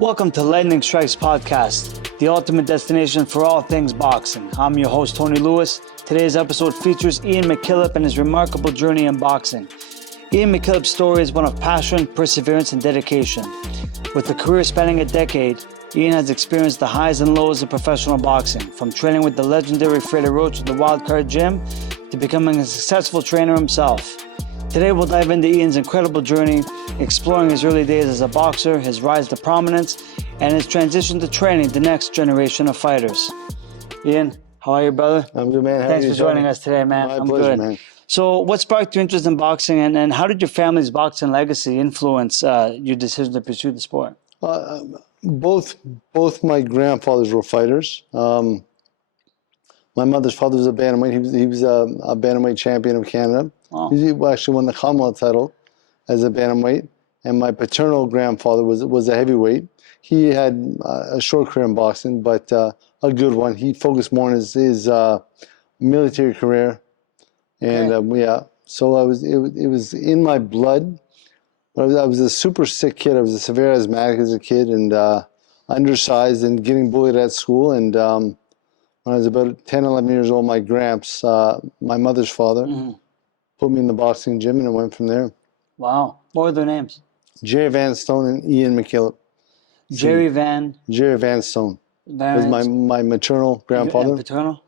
Welcome to Lightning Strikes Podcast, the ultimate destination for all things boxing. I'm your host, Tony Lewis. Today's episode features IAN MACKILLOP and his remarkable journey in boxing. IAN MACKILLOP's story is one of passion, perseverance, and dedication. With a career spanning a decade, IAN has experienced the highs and lows of professional boxing, from training with the legendary Freddie Roach at the Wildcard Gym to becoming a successful trainer himself. Today we'll dive into IAN's incredible journey, exploring his early days as a boxer, his rise to prominence, and his transition to training the next generation of fighters. IAN, how are you, brother? I'm good, man. Thanks for joining us today, man. My pleasure, man. So what sparked your interest in boxing, and how did your family's boxing legacy influence your decision to pursue the sport? Both my grandfathers were fighters. My mother's father was a bantamweight. He was a bantamweight champion of Canada. Oh. He actually won the Commonwealth title as a bantamweight. And my paternal grandfather was a heavyweight. He had a short career in boxing, but a good one. He focused more on his military career. And so it was in my blood. But I was a super sick kid. I was a severe asthmatic as a kid, and undersized and getting bullied at school. And when I was about 10, 11 years old, my gramps, my mother's father, put me in the boxing gym, and it went from there. Wow. What were their names? Jerry Van Stone and IAN MACKILLOP. Jerry Van Stone. Was my maternal grandfather. And paternal?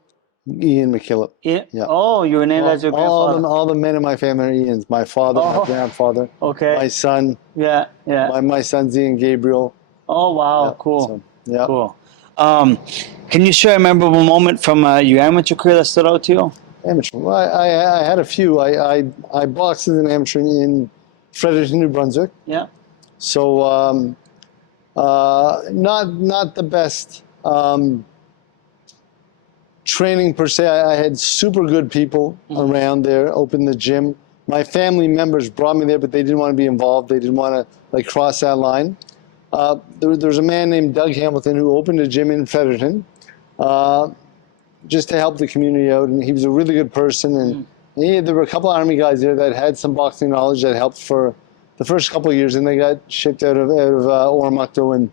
IAN MACKILLOP. Yeah. Oh, you were named as your grandfather. All the men in my family are Ians. My father, my grandfather. Okay. My son. Yeah. My son's Ian Gabriel. Oh, wow. Yeah, cool. So, Cool. Can you share a memorable moment from your amateur career that stood out to you? Amateur. Well, I had a few. I boxed as an amateur in Fredericton, New Brunswick. Yeah. So not the best training per se. I had super good people around there. Opened the gym. My family members brought me there, but they didn't want to be involved. They didn't want to cross that line. There's a man named Doug Hamilton who opened a gym in Fredericton. Just to help the community out, and he was a really good person. And there were a couple of Army guys there that had some boxing knowledge that helped for the first couple of years, and they got shipped out of Oromocto, and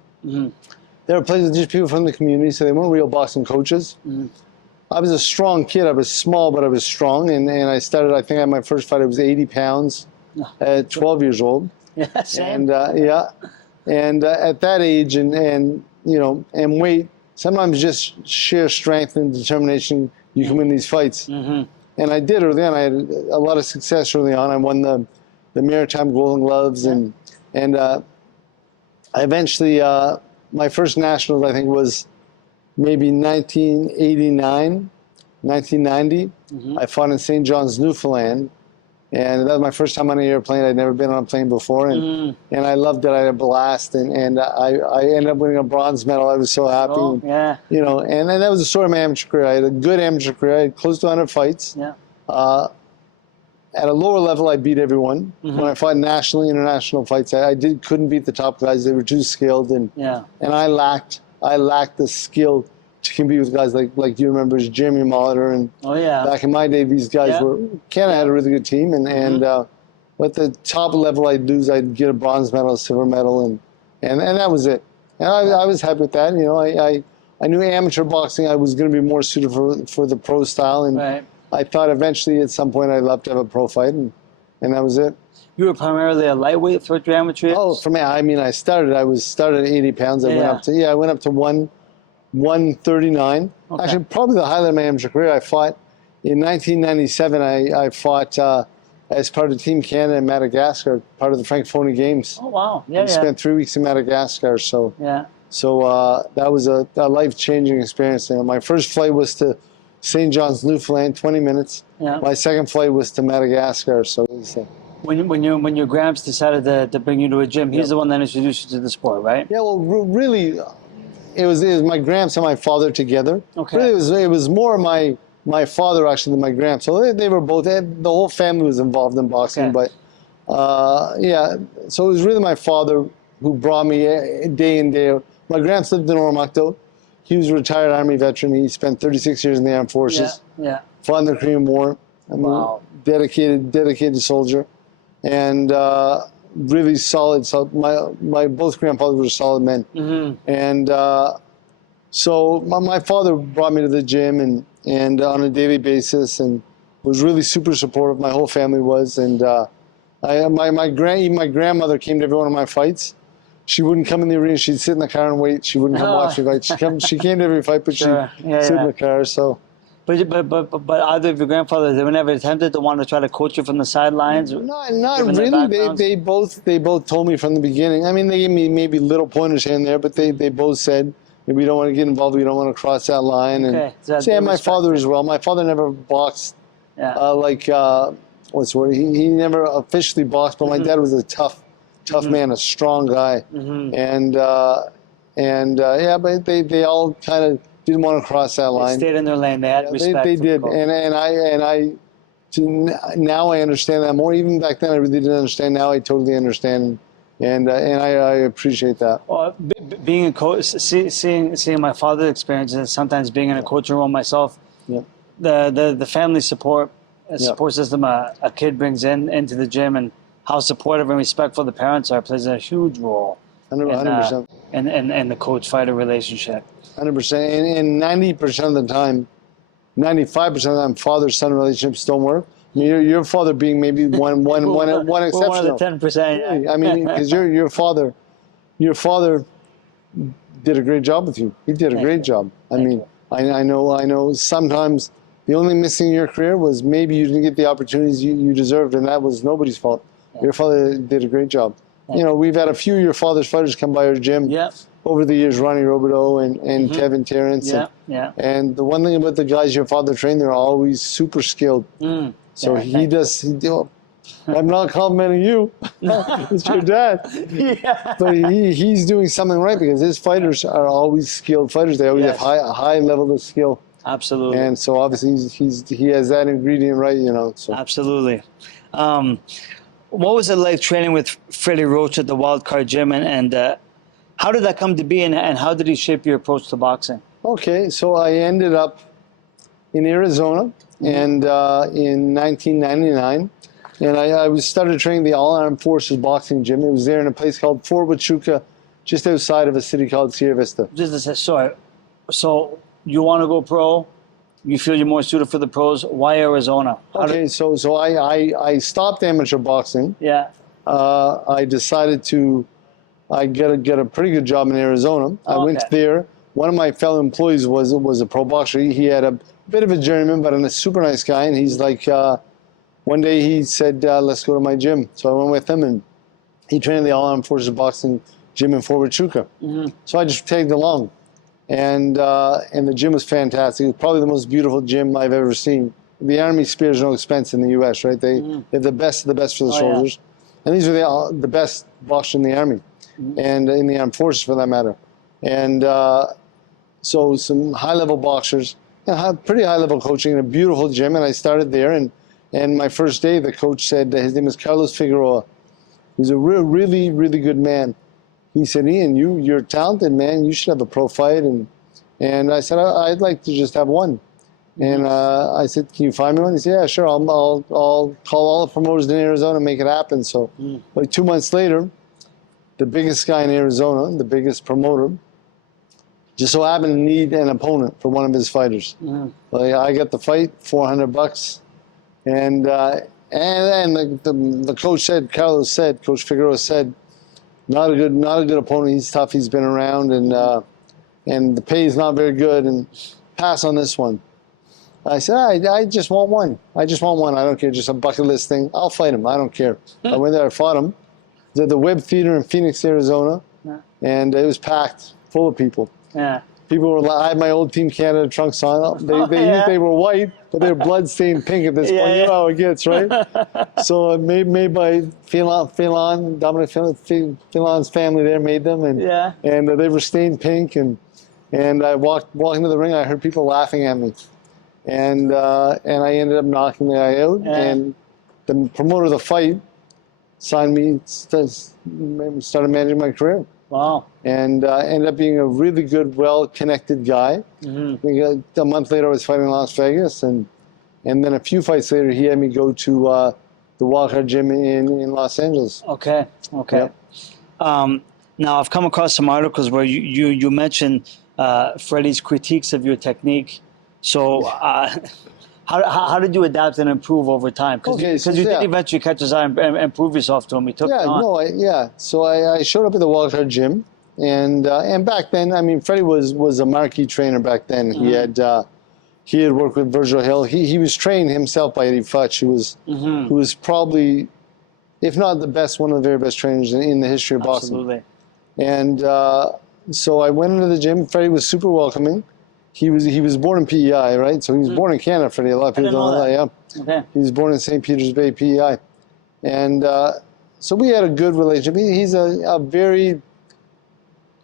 they were places just people from the community, so they weren't real boxing coaches. I was a strong kid. I was small, but I was strong, and I started. I think at my first fight, I was 80 pounds at 12 years old. Yeah, same. And at that age, and weight. Sometimes just sheer strength and determination, you can win these fights. And I did early on. I had a lot of success early on. I won the Maritime Golden Gloves, and I eventually, my first nationals, I think, was maybe 1989, 1990. I fought in St. John's, Newfoundland. And that was my first time on an airplane. I'd never been on a plane before, and I loved it. I had a blast, and I ended up winning a bronze medal. I was so happy. Oh, yeah. And that was the sort of my amateur career. I had a good amateur career. I had close to 100 fights. Yeah. At a lower level, I beat everyone. When I fought national, international fights, I couldn't beat the top guys. They were too skilled, and I lacked the skill to compete with guys like you remember Jeremy Molitor, and back in my day, these guys were. Canada had a really good team, and at the top level, I'd lose. I'd get a bronze medal, a silver medal, and that was it. And I was happy with that. I knew amateur boxing I was going to be more suited for the pro style, and I thought eventually at some point I'd love to have a pro fight, and that was it. You were primarily a lightweight throughout your amateur years? Oh, for me, I started at 80 pounds. I went up to 139. Okay. Actually, probably the highlight of my amateur career. I fought in 1997. I fought as part of Team Canada in Madagascar, part of the Francophonie Games. Oh wow! I spent 3 weeks in Madagascar. So that was a life-changing experience. My first flight was to St. John's, Newfoundland, 20 minutes. Yeah. My second flight was to Madagascar. So it was, when your gramps decided to bring you to a gym, he's the one that introduced you to the sport, right? Yeah. Well, really. It was my gramps and my father together. Okay. Really, it was more my father actually than my gramps. So they were both. The whole family was involved in boxing. Okay. But so it was really my father who brought me day in, day out. My gramps lived in Oromocto. He was a retired Army veteran. He spent 36 years in the armed forces. Fought in the Korean War. Dedicated soldier. And really solid. So my both grandfathers were solid men, and so my father brought me to the gym and on a daily basis, and was really super supportive. My whole family was, and my grandmother came to every one of my fights. She wouldn't come in the arena. She'd sit in the car and wait. She wouldn't come watch me fight. She came to every fight, but Sure. she'd sit in the car. So. But either of your grandfathers, they were never attempted to want to try to coach you from the sidelines? Not really. They both told me from the beginning. I mean, they gave me maybe little pointers here and there, but they both said, we don't want to get involved. We don't want to cross that line. Okay. And so, my father as well. My father never boxed what's the word? He never officially boxed, but my dad was a tough man, a strong guy. And but they all kind of didn't want to cross that line. They stayed in their lane. They had respect. They did, now I understand that more. Even back then, I really didn't understand. Now I totally understand, and I appreciate that. Well, being a coach, seeing my father's experiences, sometimes being in a coaching role myself, the family support system a kid brings into the gym, and how supportive and respectful the parents are, plays a huge role. 100%. And the coach-fighter relationship. 100%. And 90% of the time, 95% of the time, father-son relationships don't work. I mean, your father being maybe one exception. One of the 10%. Yeah. I mean, because your father did a great job with you. He did a great job. I mean, I know sometimes the only missing in your career was maybe you didn't get the opportunities you deserved, and that was nobody's fault. Your father did a great job. You know, we've had a few of your father's fighters come by our gym over the years, Ronnie Robideau and Kevin Terrence. And the one thing about the guys your father trained, they're always super skilled. So I'm not complimenting you. It's your dad. But he's doing something right, because his fighters are always skilled fighters. They always have a high level of skill. Absolutely. And so obviously he has that ingredient right, you know. So. Absolutely. What was it like training with Freddie Roach at the Wild Card Gym, and how did that come to be, and how did he shape your approach to boxing? Okay, so I ended up in Arizona and in 1999, and I started training the All Armed Forces boxing gym. It was there in a place called Fort Huachuca, just outside of a city called Sierra Vista. So you want to go pro? You feel you're more suited for the pros. Why Arizona? So I stopped amateur boxing. I decided to get a pretty good job in Arizona. I went there. One of my fellow employees was a pro boxer. He had a bit of a journeyman, but a super nice guy. And he's like, one day he said, let's go to my gym. So I went with him, and he trained the All Armed Forces boxing gym in Fort Huachuca. So I just tagged along. And the gym was fantastic. It was probably the most beautiful gym I've ever seen. The Army spares no expense in the U.S., right? They have the best of the best for the soldiers. And these are the best boxers in the Army and in the Armed Forces, for that matter. And so some high-level boxers, pretty high-level coaching in a beautiful gym. And I started there. And my first day, the coach said, his name is Carlos Figueroa. He's a really, really good man. He said, Ian, you're talented, man. You should have a pro fight. And I said, I'd like to just have one. And I said, can you find me one? He said, yeah, sure. I'll call all the promoters in Arizona and make it happen. So like 2 months later, the biggest guy in Arizona, the biggest promoter, just so happened to need an opponent for one of his fighters. Like, I got the fight, $400. And the coach said, Coach Figueroa said, not a good opponent. He's tough. He's been around, and the pay is not very good. And pass on this one. I said, I just want one. I don't care. Just a bucket list thing. I'll fight him. I don't care. I went there. I fought him. It was at the Webb Theater in Phoenix, Arizona, and it was packed, full of people. People were. I had my old Team Canada trunks on. They were white, but they were blood-stained pink at this point. You know how it gets, right? So made by Dominic Phelan's family there made them, and they were stained pink. And I walked into the ring. I heard people laughing at me, and I ended up knocking the guy out. And the promoter of the fight signed me, started managing my career. Wow. And ended up being a really good, well-connected guy. I think a month later, I was fighting in Las Vegas, and then a few fights later, he had me go to the Wildcard Gym in Los Angeles. Okay. Yep. Now, I've come across some articles where you mentioned Freddie's critiques of your technique. So, how did you adapt and improve over time? Because you did eventually catch his eye and prove yourself to him. He took it on. So I showed up at the Wildcard Gym, and back then, I mean, Freddie was a marquee trainer back then. He had worked with Virgil Hill. He was trained himself by Eddie Futch, who was probably, if not the best, one of the very best trainers in the history of boxing. Absolutely. And so I went into the gym. Freddie was super welcoming. He was born in PEI, right? So he was born in Canada, Freddie. A lot of people don't know that. Yeah. Okay. He was born in St. Peters Bay, PEI. And so we had a good relationship. He's a very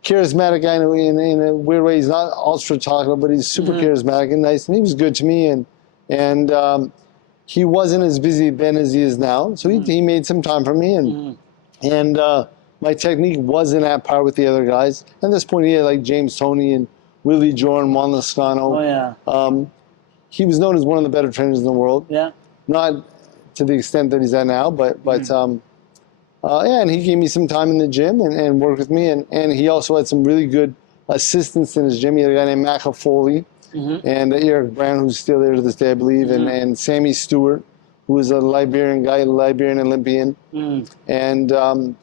charismatic guy in a weird way. He's not ultra talkative, but he's super charismatic and nice. And he was good to me. And he wasn't as busy then as he is now. So he made some time for me. And my technique wasn't at par with the other guys. At this point, he had like James Toney and Willie Jordan, Juan Lascano. Oh, yeah. He was known as one of the better trainers in the world. Yeah. Not to the extent that he's at now, but and he gave me some time in the gym and worked with me. And he also had some really good assistants in his gym. He had a guy named Maca Foley and Eric Brown, who's still there to this day, I believe, and Sammy Stewart, who was a Liberian guy, Liberian Olympian. And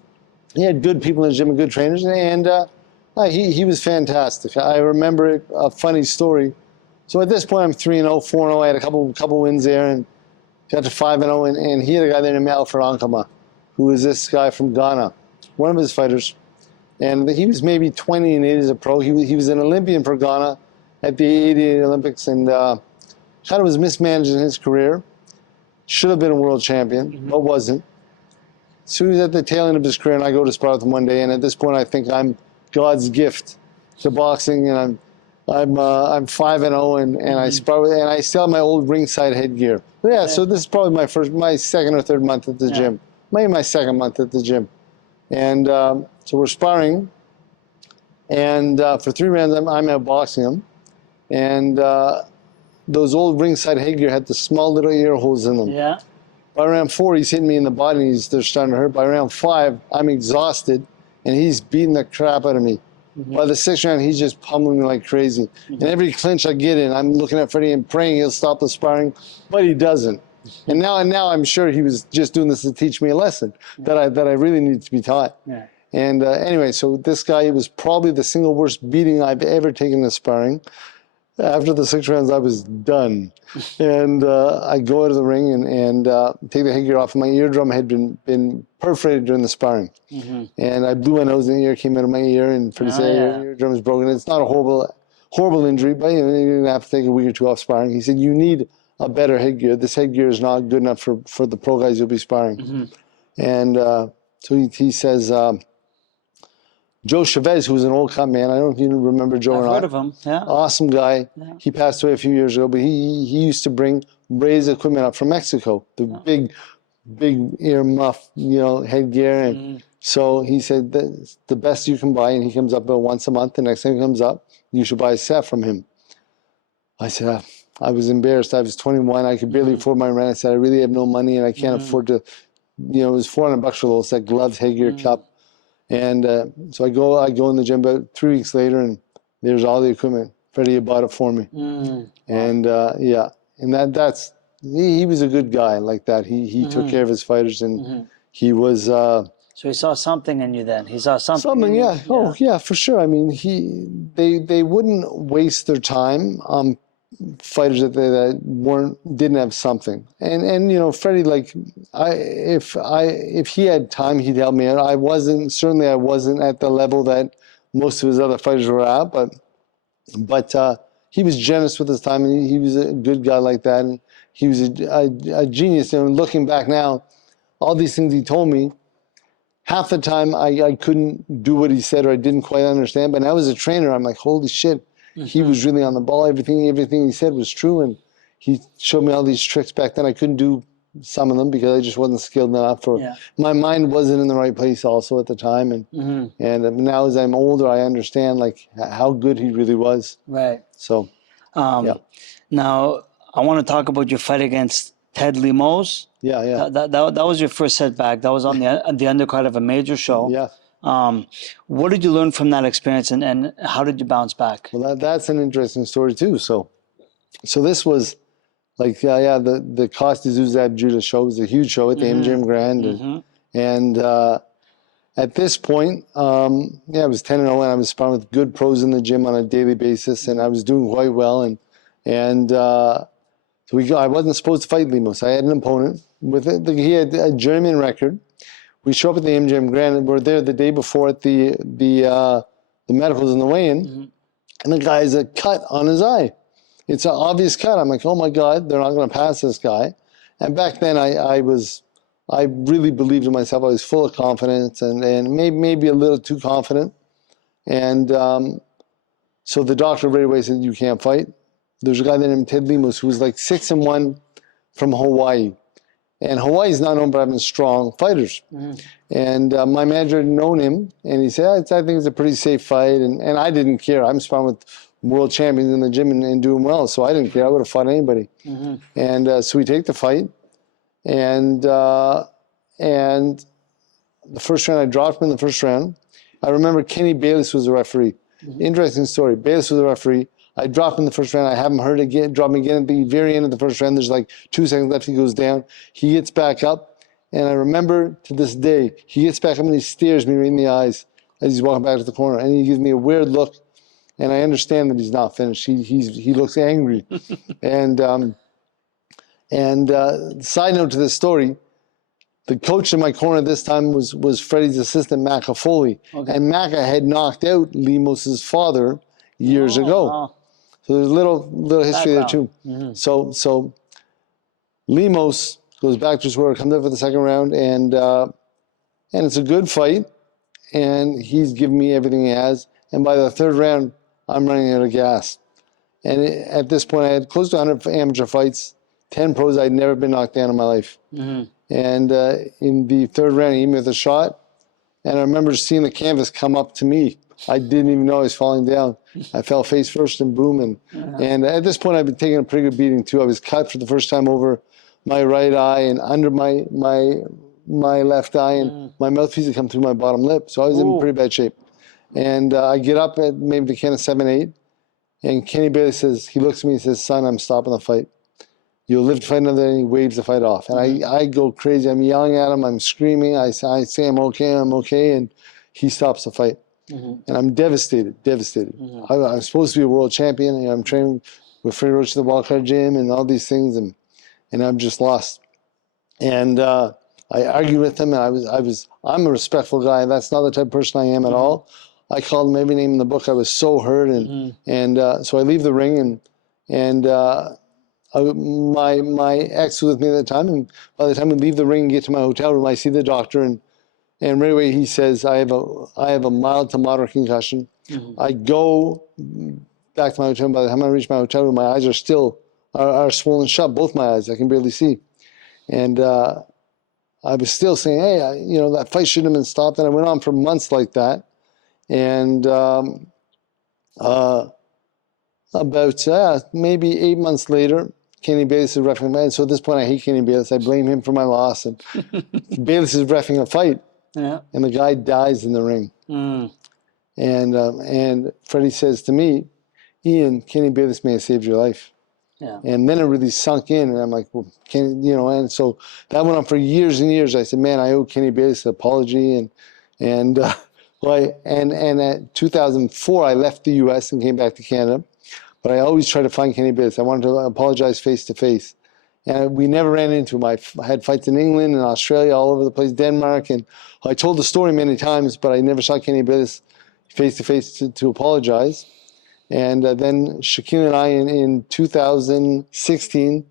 he had good people in his gym and good trainers. And he was fantastic. I remember a funny story. So at this point, I'm 3-0, 4-0. I had a couple wins there and got to 5-0. And he had a guy there named Alfred Ankama, who was this guy from Ghana, one of his fighters. And he was maybe 20 and 8 as a pro. He was an Olympian for Ghana at the 88 Olympics and kind of was mismanaged in his career. Should have been a world champion, but wasn't. So he was at the tail end of his career, and I go to spar with him one day. And at this point, I think I'm God's gift to boxing, and I'm 5-0, and I spar with, and I still have my old ringside headgear. But yeah, so this is probably my second or third month at the gym, maybe my second month at the gym, and so we're sparring, and for 3 rounds I'm outboxing him, and those old ringside headgear had the small little ear holes in them. Yeah. By round 4, he's hitting me in the body, and they're starting to hurt. By round 5, I'm exhausted, and he's beating the crap out of me. By the 6th round, he's just pummeling me like crazy. And every clinch I get in, I'm looking at Freddie and praying he'll stop the sparring, but he doesn't. And now I'm sure he was just doing this to teach me a lesson that I really need to be taught. Yeah. And anyway, so this guy, it was probably the single worst beating I've ever taken in sparring. After the 6 rounds, I was done. And I go out of the ring and take the headgear off. My eardrum had been perforated during the sparring. And I blew my nose and the ear came out of my ear, and Freddie said, your eardrum is broken. It's not a horrible injury, but you're going to have to take a week or 2 off sparring. He said, you need a better headgear. This headgear is not good enough for the pro guys you'll be sparring. And so he says, Joe Chavez, who was an old cut man. I don't know if you remember Joe or not. I've heard of him, yeah. Awesome guy. Yeah. He passed away a few years ago, but he used to bring Ray's equipment up from Mexico, the big ear muff, headgear. And so he said, that's the best you can buy, and he comes up about once a month. The next time he comes up, you should buy a set from him. I said, I was embarrassed. I was 21. I could barely afford my rent. I said, I really have no money, and I can't afford to, it was $400 for a little set, gloves, headgear, cup. And so I go in the gym about 3 weeks later, and there's all the equipment. Freddie had bought it for me. And and that's he was a good guy like that. He took care of his fighters, and he was. So he saw something in you then. He saw something. Something, yeah. Oh, yeah, for sure. I mean, they wouldn't waste their time on fighters that didn't have something. And Freddie, like, if he had time, he'd help me out. I wasn't at the level that most of his other fighters were at, but he was generous with his time, and he was a good guy like that, and he was a genius. And looking back now, all these things he told me, half the time I couldn't do what he said, or I didn't quite understand. But now as a trainer, I'm like, holy shit, he was really on the ball. Everything he said was true, and he showed me all these tricks back then. I couldn't do some of them because I just wasn't skilled enough, or my mind wasn't in the right place also at the time. And now as I'm older, I understand like how good he really was. Right. So, Now I want to talk about your fight against Ted Limos. Yeah, yeah. That was your first setback. That was on the undercard of a major show. Yeah. What did you learn from that experience, and how did you bounce back? Well, that's an interesting story too. So this was like the Costa Zuzab Judah show was a huge show at the MGM Grand, and at this point, I was 10-0, and I was sparring with good pros in the gym on a daily basis, and I was doing quite well, and so I wasn't supposed to fight Limos. I had an opponent with it. He had a German record. We show up at the MGM Grand, and we're there the day before at the medicals in the weigh-in, and the guy has a cut on his eye. It's an obvious cut. I'm like, oh my God, they're not going to pass this guy. And back then, I really believed in myself. I was full of confidence, and maybe a little too confident. And so the doctor right away said, you can't fight. There's a guy there named Ted Limos who was like 6-1 from Hawaii. And Hawaii is not known for having strong fighters. And my manager had known him, and he said, I think it's a pretty safe fight. And I didn't care. I'm sparring with world champions in the gym and doing well, so I didn't care. I would have fought anybody. And so we take the fight. And the first round, I dropped him in the first round. I remember Kenny Bayless was the referee. Interesting story. Bayless was the referee. I dropped him in the first round. I haven't heard again. Drop him again at the very end of the first round. There's like 2 seconds left. He goes down. He gets back up. And I remember to this day, he gets back up and he stares me right in the eyes as he's walking back to the corner. And he gives me a weird look. And I understand that he's not finished. He looks angry. And side note to this story, the coach in my corner this time was Freddie's assistant, Macca Foley. Okay. And Macca had knocked out Limos's father years ago. So there's a little history there too. So Limos goes back to his work, comes up for the second round, and it's a good fight. And he's giving me everything he has. And by the third round, I'm running out of gas. And at this point, I had close to 100 amateur fights, 10 pros. I'd never been knocked down in my life. And in the third round, he hit me with a shot. And I remember seeing the canvas come up to me. I didn't even know I was falling down. I fell face first and boom. And at this point, I've been taking a pretty good beating too. I was cut for the first time over my right eye and under my left eye, and my mouthpiece had come through my bottom lip. So I was in pretty bad shape. And I get up at maybe the count of 7-8. And Kenny Bailey says, he looks at me and says, son, I'm stopping the fight. You'll live to fight another day. And he waves the fight off. And I go crazy. I'm yelling at him. I'm screaming. I say, I'm okay. And he stops the fight. And I'm devastated. I'm supposed to be a world champion. And I'm training with Freddie Roach at the Wildcard Gym and all these things. And I'm just lost. And I argued with him. And I'm a respectful guy. That's not the type of person I am at all. I called him every name in the book. I was so hurt. And so I leave the ring. And my ex was with me at the time. And by the time we leave the ring and get to my hotel room, I see the doctor. And right away he says, I have a mild to moderate concussion. I go back to my hotel room. By the time I reach my hotel room, my eyes are still are swollen shut. Both my eyes, I can barely see. And I was still saying, hey, that fight shouldn't have been stopped. And I went on for months like that. And about maybe 8 months later, Kenny Bayless is reffing a fight. So at this point, I hate Kenny Bayless. I blame him for my loss. And Bayless is reffing a fight. And the guy dies in the ring. And Freddie says to me, Ian, Kenny Bayless may have saved your life. And then it really sunk in, and I'm like, well, and so that went on for years and years. I said, man, I owe Kenny Bayless an apology. And at 2004, I left the U.S. and came back to Canada. But I always try to find Kenny Bayless. I wanted to apologize face to face. And we never ran into him. I had fights in England and Australia, all over the place, Denmark. And I told the story many times, but I never saw Kenny Bayless face to face to apologize. And then Shaquille and I, in 2016,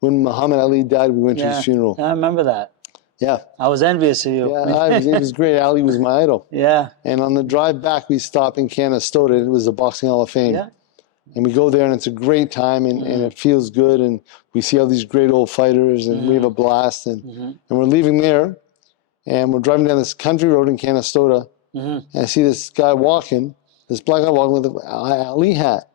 when Muhammad Ali died, we went to his funeral. I remember that. Yeah. I was envious of you. Yeah, it was great. Ali was my idol. Yeah. And on the drive back, we stopped in Canastota. It was the Boxing Hall of Fame. Yeah. And we go there, and it's a great time, and it feels good. And we see all these great old fighters, and we have a blast. And we're leaving there, and we're driving down this country road in Canastota, and I see this guy walking, this black guy walking with an Ali hat.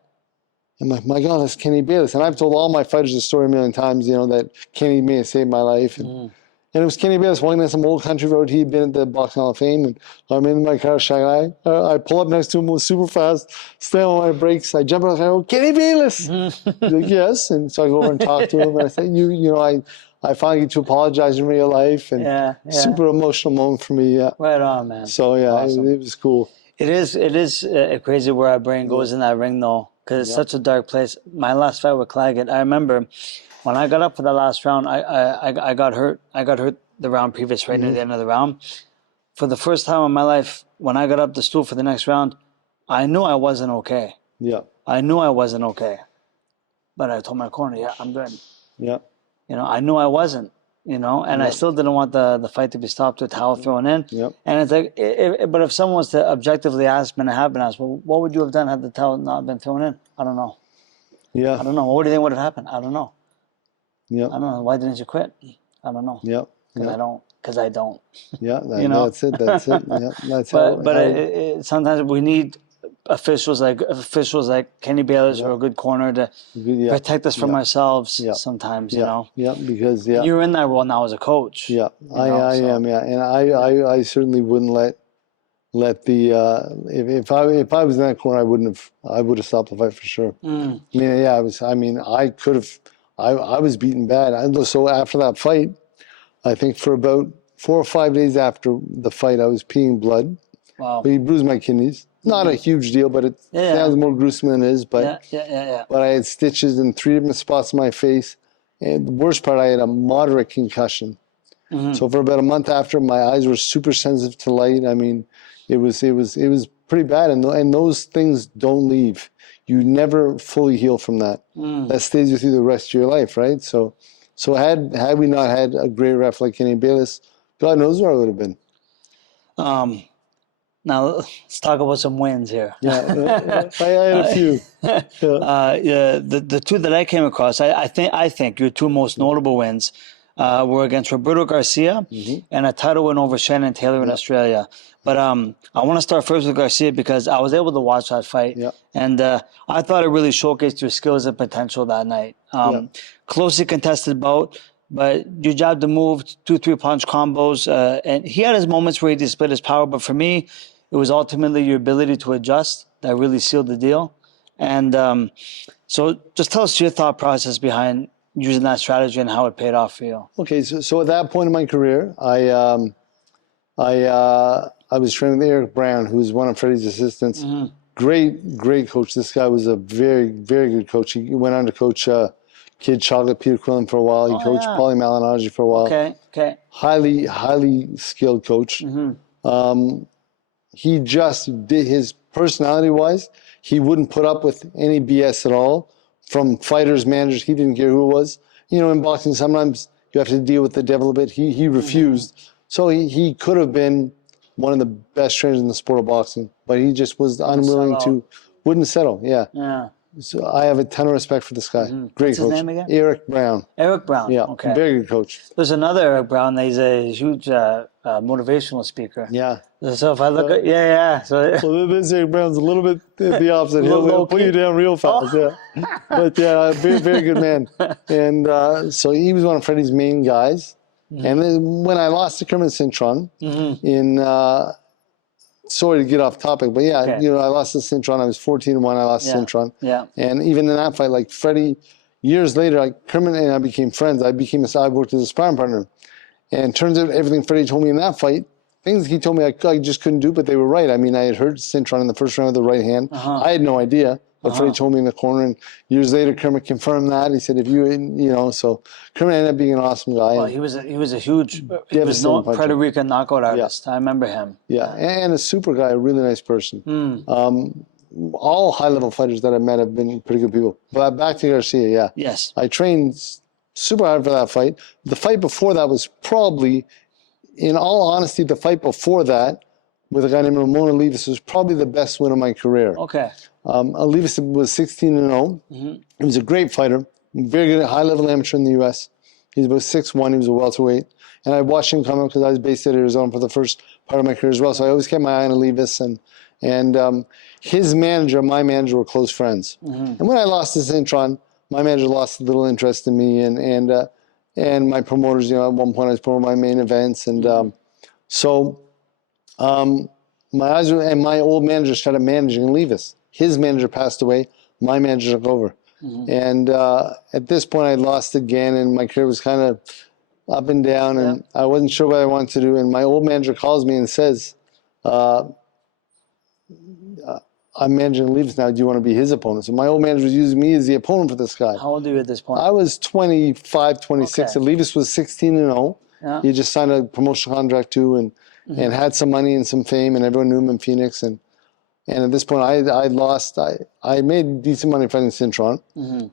I'm like, my God, that's Kenny Bayless. And I've told all my fighters the story a million times, you know, that Kenny may have saved my life. And it was Kenny Bayless walking down some old country road. He'd been at the Boxing Hall of Fame. And I'm in my car, shy guy. I pull up next to him super fast, stay on my brakes. I jump out and I go, Kenny Bayless. He's like, yes. And so I go over and talk to him. And I say, you know, I finally get to apologize in real life. And super emotional moment for me. Yeah. Right on, man. So, yeah, awesome. It was cool. It is crazy where our brain goes in that ring, though, because it's such a dark place. My last fight with Claggett, I remember when I got up for the last round, I got hurt. I got hurt the round previous, right near the end of the round. For the first time in my life, when I got up the stool for the next round, I knew I wasn't okay. Yeah. I knew I wasn't okay. But I told my corner, yeah, I'm good. Yeah. You know, I knew I wasn't. You know, and I still didn't want the fight to be stopped with towel thrown in. Yep. And it's like, but if someone was to objectively ask me, and I have been asked, well, what would you have done had the towel not been thrown in? I don't know. Yeah. I don't know. What do you think would have happened? I don't know. Yeah. I don't know. Why didn't you quit? I don't know. Yeah. Because I don't. Yeah. You know? That's it. That's it. Yeah. That's But sometimes we need officials like Kenny Bayless or a good corner to protect us from ourselves sometimes, you know. Yeah, because you're in that role now as a coach. Yeah, I am, and I certainly wouldn't let the if I was in that corner, I would have stopped the fight for sure. I mean, I was beaten bad. So after that fight, I think for about 4 or 5 days after the fight, I was peeing blood. Wow. But he bruised my kidneys. Not a huge deal, but it sounds more gruesome than it is. But But I had stitches in 3 different spots in my face, and the worst part, I had a moderate concussion. So for about a month after, my eyes were super sensitive to light. I mean, it was pretty bad, and those things don't leave. You never fully heal from that. That stays with you the rest of your life, right? So had we not had a great ref like Kenny Bayless, God knows where I would have been. Now let's talk about some wins here. I had a few. The two that I came across, I think your two most notable wins were against Roberto Garcia and a title win over Shannon Taylor in Australia. But I want to start first with Garcia because I was able to watch that fight, and I thought it really showcased your skills and potential that night. Closely contested bout. But you jabbed the move, 2-3 punch combos, and he had his moments where he displayed his power. But for me, it was ultimately your ability to adjust that really sealed the deal. And so, just tell us your thought process behind using that strategy and how it paid off for you. Okay, so at that point in my career, I was training with Eric Brown, who's one of Freddie's assistants. Great coach. This guy was a very, very good coach. He went on to coach Kid Chocolate, Peter Quillen for a while. He coached Paulie Malignaggi for a while. Okay. Highly skilled coach. He just did, his personality-wise, he wouldn't put up with any BS at all from fighters, managers. He didn't care who it was. You know, in boxing, sometimes you have to deal with the devil a bit. He refused. So he could have been one of the best trainers in the sport of boxing, but he just was unwilling to, wouldn't settle. Yeah. So I have a ton of respect for this guy. Great What's coach. his name again? Eric Brown. Eric Brown. Yeah. Okay. Very good coach. There's another Eric Brown. He's a huge motivational speaker. Yeah. So if I look at so well, this Eric Brown's a little bit the opposite. He'll put you down real fast. But very good man. And so he was one of Freddie's main guys. And then when I lost to Kermit Cintron in sorry to get off topic, but you know, I lost to Cintron. I was 14-1. I lost to Cintron. Yeah. And even in that fight, like Freddie, years later, like Kermit and I became friends. I worked as a sparring partner. And turns out everything Freddie told me in that fight, things he told me I just couldn't do, but they were right. I mean, I had hurt Cintron in the first round with the right hand. I had no idea. But Freddie told me in the corner, and years later, Kermit confirmed that. He said, "If you know," so Kermit ended up being an awesome guy. Well, he was a huge, he was no Puerto Rican knockout artist. I remember him. Yeah, and a super guy, a really nice person. All high-level fighters that I've met have been pretty good people. But back to Garcia, Yes. I trained super hard for that fight. The fight before that was probably, in all honesty, the fight before that with a guy named Ramon Olivas was probably the best win of my career. Okay. Olivas was 16-0. He was a great fighter, very good, high-level amateur in the U.S. He's about 6'1". He was a welterweight. And I watched him come up because I was based at Arizona for the first part of my career as well. So I always kept my eye on Olivas. And his manager and my manager were close friends. And when I lost to Cintron, my manager lost a little interest in me, and my promoters, at one point I was promoting my main events. And my old manager started managing in Levis. His manager passed away. My manager took over. And at this point, I lost again, and my career was kind of up and down, and I wasn't sure what I wanted to do. And my old manager calls me and says, I'm managing Levis now. Do you want to be his opponent? So my old manager was using me as the opponent for this guy. How old are you at this point? I was 25, 26. And Levis was 16-0. Yeah. He just signed a promotional contract too, and had some money and some fame, and everyone knew him in Phoenix. And at this point, I lost. I made decent money fighting Cintron,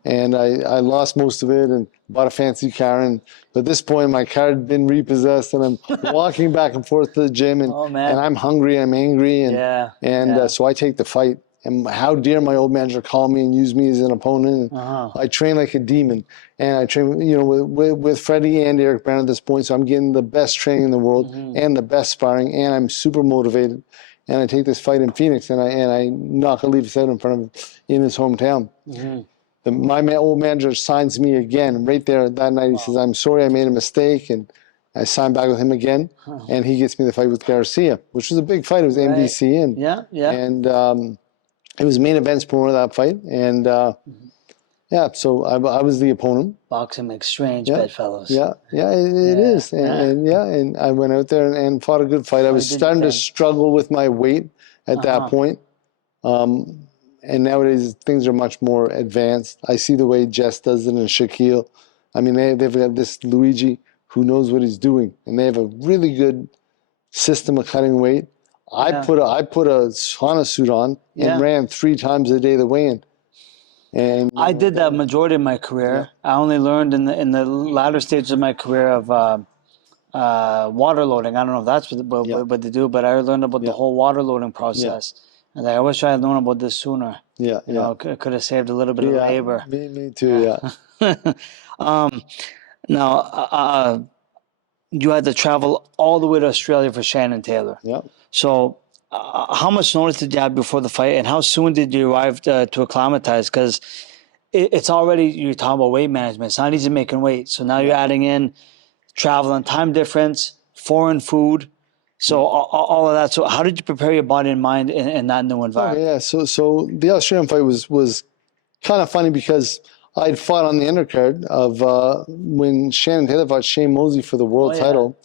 and I lost most of it and bought a fancy car. And at this point, my car had been repossessed, and I'm walking back and forth to the gym, and I'm hungry, I'm angry, and so I take the fight. And how dare my old manager call me and use me as an opponent? And I train like a demon, and I train, with Freddie and Eric Brown at this point. So I'm getting the best training in the world and the best sparring, and I'm super motivated. And I take this fight in Phoenix, and I knock a Levis out in front of him in his hometown. My old manager signs me again right there that night. He says, "I'm sorry, I made a mistake," and I signed back with him again, and he gets me the fight with Garcia, which was a big fight. It was MDC, and it was main events promoter that fight, and so I was the opponent. Boxing makes strange bedfellows. It is, and I went out there and fought a good fight. I was starting to struggle with my weight at that point, and nowadays things are much more advanced. I see the way Jess does it and Shaquille. I mean, they've got this Luigi who knows what he's doing, and they have a really good system of cutting weight. I put a sauna suit on and ran 3 times a day the weigh-in. And I did that majority of my career. I only learned in the latter stages of my career of water loading. I don't know if that's what they do, but I learned about the whole water loading process. And I wish I had known about this sooner. Could have saved a little bit of labor. Me too. Now, you had to travel all the way to Australia for Shannon Taylor. So how much notice did you have before the fight, and how soon did you arrive to acclimatize? Because it's already, you're talking about weight management. It's not easy making weight. So now you're adding in travel and time difference, foreign food. So all of that. So how did you prepare your body and mind in that new environment? So the Australian fight was kind of funny because I'd fought on the undercard of when Shannon Taylor fought Shane Mosley for the world title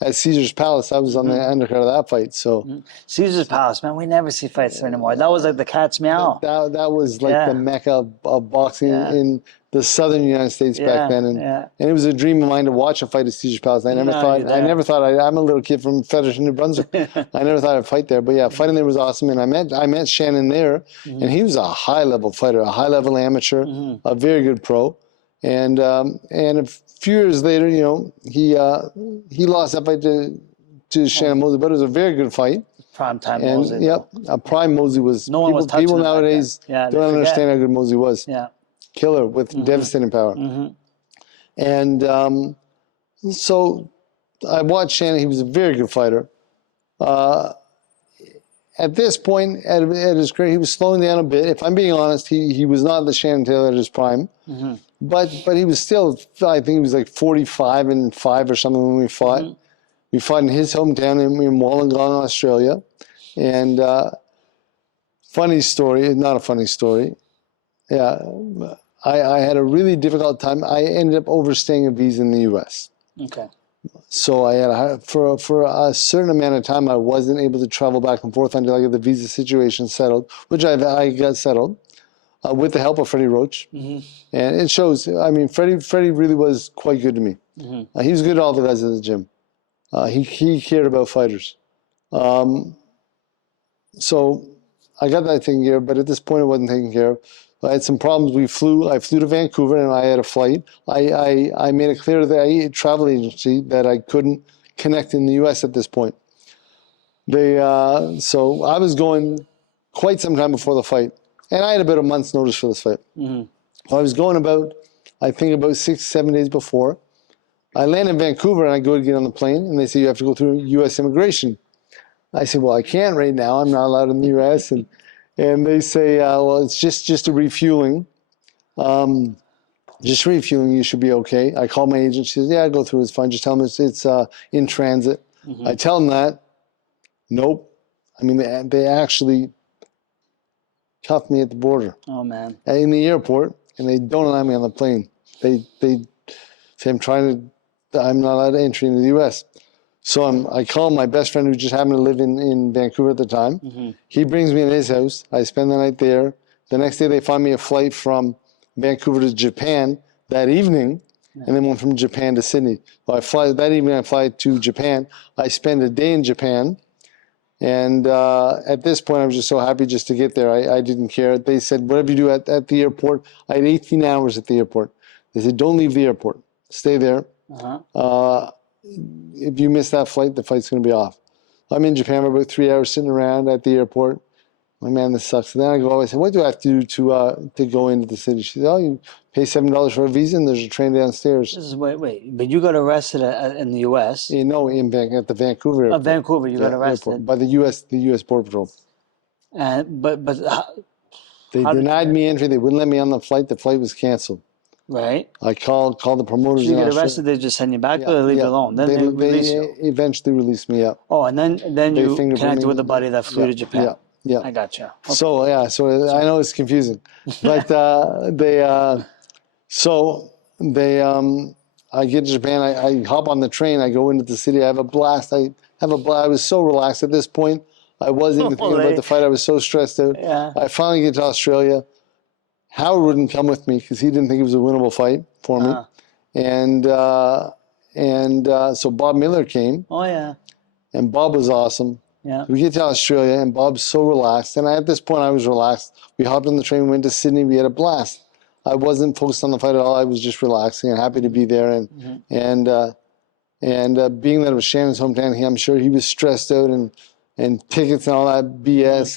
at Caesar's Palace. I was on the undercard of that fight. So Caesar's Palace, man, we never see fights there anymore. That was like the cat's meow. That was like the mecca of boxing in the southern United States back then, and it was a dream of mine to watch a fight at Caesar's Palace. I never thought I'm a little kid from Fredericton, New Brunswick. I never thought I'd fight there, but fighting there was awesome. And I met Shannon there, and he was a high level fighter, a high level amateur, a very good pro. And a few years later, he lost that fight to Shannon Mosley, but it was a very good fight. Prime time Mosley. Prime Mosley was. No one was touching people nowadays don't understand how good Mosley was. Killer with devastating power. And so I watched Shannon. He was a very good fighter. At this point, at his career, he was slowing down a bit. If I'm being honest, he was not the Shannon Taylor at his prime. But he was still, I think he was like 45-5 or something when we fought. We fought in his hometown in Wollongong, Australia. And funny story, not a funny story. I had a really difficult time. I ended up overstaying a visa in the U.S. So I had for a certain amount of time I wasn't able to travel back and forth until I got the visa situation settled, which I got settled with the help of Freddie Roach. And it shows. I mean, Freddie really was quite good to me. He was good to all the guys at the gym. He cared about fighters. So I got that taken care of, but at this point it wasn't taken care of. I had some problems. I flew to Vancouver and I had a flight. I made it clear to the travel agency that I couldn't connect in the U.S. at this point. So I was going quite some time before the fight, and I had about a month's notice for this fight. I was going about 6-7 days before. I land in Vancouver and I go to get on the plane, and they say you have to go through U.S. immigration. I said, well, I can't right now. I'm not allowed in the U.S. And they say, well, it's just a refueling. Just refueling, you should be okay. I call my agent. She says, yeah, go through. It's fine. Just tell them it's in transit. I tell them that. Nope. I mean, they actually cuffed me at the border. Oh, man. In the airport, and they don't allow me on the plane. They say I'm not allowed to enter into the U.S. So I call my best friend who just happened to live in Vancouver at the time. He brings me in his house. I spend the night there. The next day they find me a flight from Vancouver to Japan that evening, and then one from Japan to Sydney. So that evening I fly to Japan. I spend a day in Japan. And at this point, I was just so happy just to get there. I didn't care. They said, whatever you do at the airport. I had 18 hours at the airport. They said, don't leave the airport. Stay there. If you miss that flight, the flight's going to be off. I'm in Japan for about 3 hours sitting around at the airport. My man, this sucks. And then I go, I said, what do I have to do to go into the city? She said, oh, you pay $7 for a visa and there's a train downstairs. Wait. But you got arrested in the U.S.? No, at the Vancouver airport. Vancouver, you got arrested? Airport, by the U.S. Border Patrol. But they denied me entry. They wouldn't let me on the flight. The flight was canceled. Right. I called the promoters. So you get arrested, they just send you back, or they leave you alone? Then they release you. Eventually released me up. Oh, and then you connected with the buddy that flew to Japan. Yeah. I gotcha. Okay. So I know it's confusing, but I get to Japan. I hop on the train. I go into the city. I have a blast. I was so relaxed at this point. I wasn't even thinking about the fight. I was so stressed out. Yeah. I finally get to Australia. Howard wouldn't come with me because he didn't think it was a winnable fight for me. And so Bob Miller came. Oh, yeah. And Bob was awesome. Yeah. We get to Australia, and Bob's so relaxed. And at this point, I was relaxed. We hopped on the train, we went to Sydney. We had a blast. I wasn't focused on the fight at all. I was just relaxing and happy to be there. And being that it was Shannon's hometown, I'm sure he was stressed out and tickets and all that BS.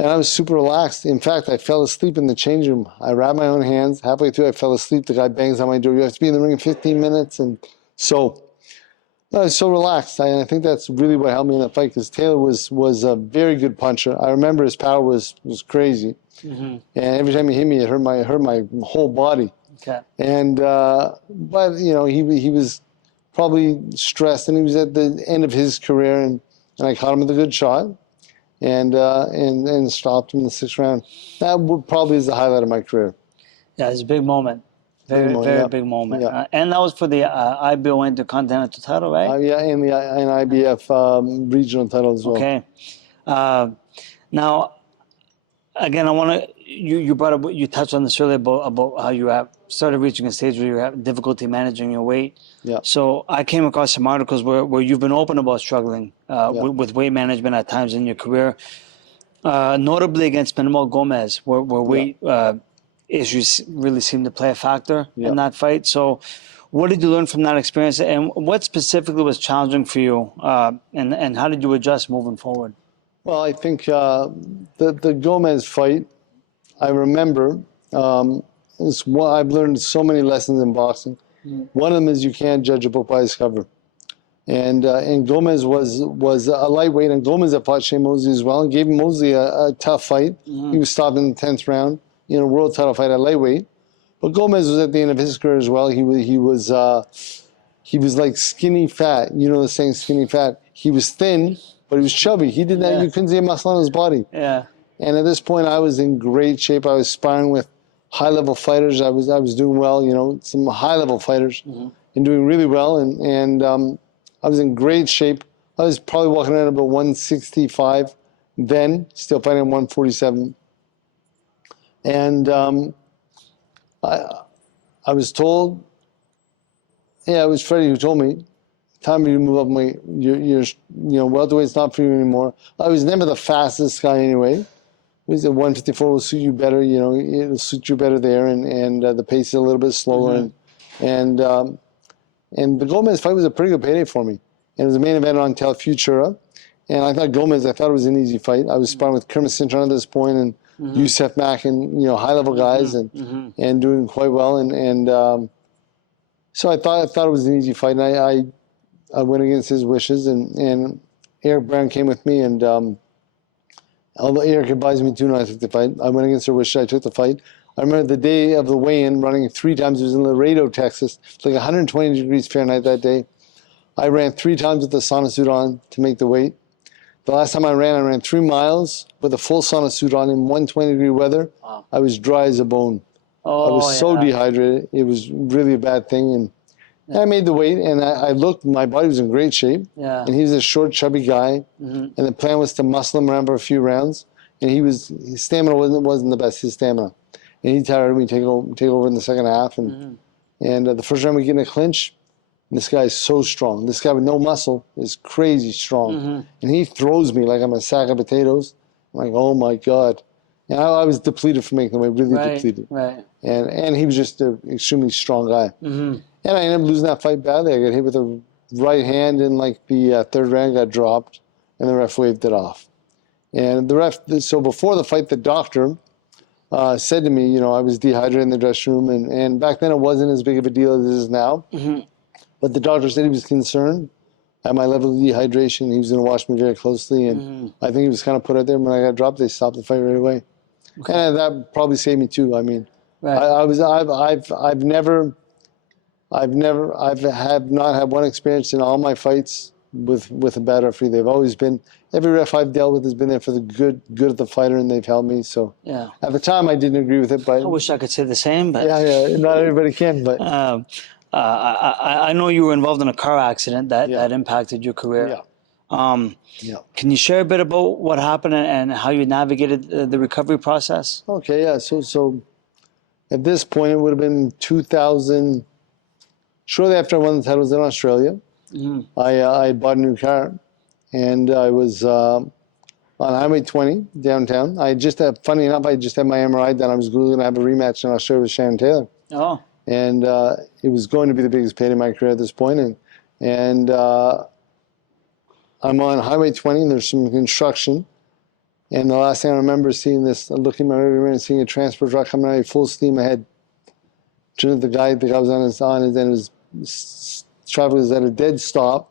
And I was super relaxed. In fact, I fell asleep in the change room. I wrapped my own hands. Halfway through, I fell asleep. The guy bangs on my door. You have to be in the ring in 15 minutes. And so I was so relaxed. And I think that's really what helped me in that fight because Taylor was a very good puncher. I remember his power was crazy. And every time he hit me, it hurt my whole body. Okay. And but he was probably stressed, and he was at the end of his career, and I caught him with a good shot. And stopped him in the 6th round. That probably is the highlight of my career. Yeah, it's a big moment. Very big moment. Yeah. And that was for the IBO Intercontinental title, right? And the IBF regional title as well. Okay. Now, again, I want to. You brought up. You touched on this earlier about how you have started reaching a stage where you have difficulty managing your weight. Yeah. So I came across some articles where you've been open about struggling with weight management at times in your career, notably against Manuel Gomez, where weight issues really seem to play a factor in that fight. So what did you learn from that experience, and what specifically was challenging for you, and how did you adjust moving forward? Well, I think the Gomez fight, I remember, I've learned so many lessons in boxing. One of them is you can't judge a book by its cover. And Gomez was a lightweight, and Gomez had fought Shane Mosley as well, and gave Mosley a tough fight. He was stopped in the 10th round in a world title fight at lightweight. But Gomez was at the end of his career as well. He was like skinny fat. You know the saying, skinny fat. He was thin, but he was chubby. He did that. You couldn't see a muscle on his body. Yeah. And at this point, I was in great shape. I was sparring with high-level fighters. I was doing well. Some high-level fighters, and doing really well. And I was in great shape. I was probably walking around about 165 then, still fighting at 147. And I was told, it was Freddie who told me, time for you to move up my, welterweight's not for you anymore. I was never the fastest guy anyway. He said 154 will suit you better, it'll suit you better there, and the pace is a little bit slower. And the Gomez fight was a pretty good payday for me. And it was a main event on Futura. And I thought it was an easy fight. I was sparring with Kermit Cintron at this point, and Youssef Mack, and high-level guys, and doing quite well. And so I thought it was an easy fight. And I went against his wishes, and Eric Brown came with me, and although Eric advised me to not take the fight, I went against her wishes. I took the fight. I remember the day of the weigh-in, running 3 times. It was in Laredo, Texas. It's like 120 degrees Fahrenheit that day. I ran 3 times with the sauna suit on to make the weight. The last time I ran 3 miles with a full sauna suit on in 120-degree weather. Wow. I was dry as a bone. I was so dehydrated. It was really a bad thing. And I made the weight, and I looked, my body was in great shape. Yeah. And he was a short, chubby guy. And the plan was to muscle him around for a few rounds. And his stamina wasn't the best, his stamina. And he tired me, take over in the second half. And the first round we get in a clinch. And this guy is so strong. This guy with no muscle is crazy strong. And he throws me like I'm a sack of potatoes. I'm like, oh my God. And I was depleted from making the weight, really depleted. Right. And he was just an extremely strong guy. And I ended up losing that fight badly. I got hit with a right hand in like the third round, got dropped, and the ref waved it off. And the ref, so before the fight, the doctor said to me, I was dehydrated in the dressing room, and back then it wasn't as big of a deal as it is now. But the doctor said he was concerned at my level of dehydration. He was going to watch me very closely, and I think he was kind of put out there. When I got dropped, they stopped the fight right away. Okay. And that probably saved me too. I mean, I've not had one experience in all my fights with a bad referee. They've always been, every ref I've dealt with has been there for the good of the fighter, and they've held me. So at the time I didn't agree with it, but I wish I could say the same. But not everybody can. But I know you were involved in a car accident that impacted your career. Can you share a bit about what happened and how you navigated the recovery process? Okay, yeah. So at this point, it would have been 2000. Shortly after I won the titles in Australia, I bought a new car, and I was on Highway 20 downtown. Funny enough, I just had my MRI done. I was going to have a rematch in Australia with Shannon Taylor. Oh. And it was going to be the biggest payday in my career at this point. And I'm on Highway 20, and there's some construction. And the last thing I remember is seeing this, looking in my rearview mirror and seeing a transport truck coming at me full steam ahead. The guy was on his traffic was at a dead stop.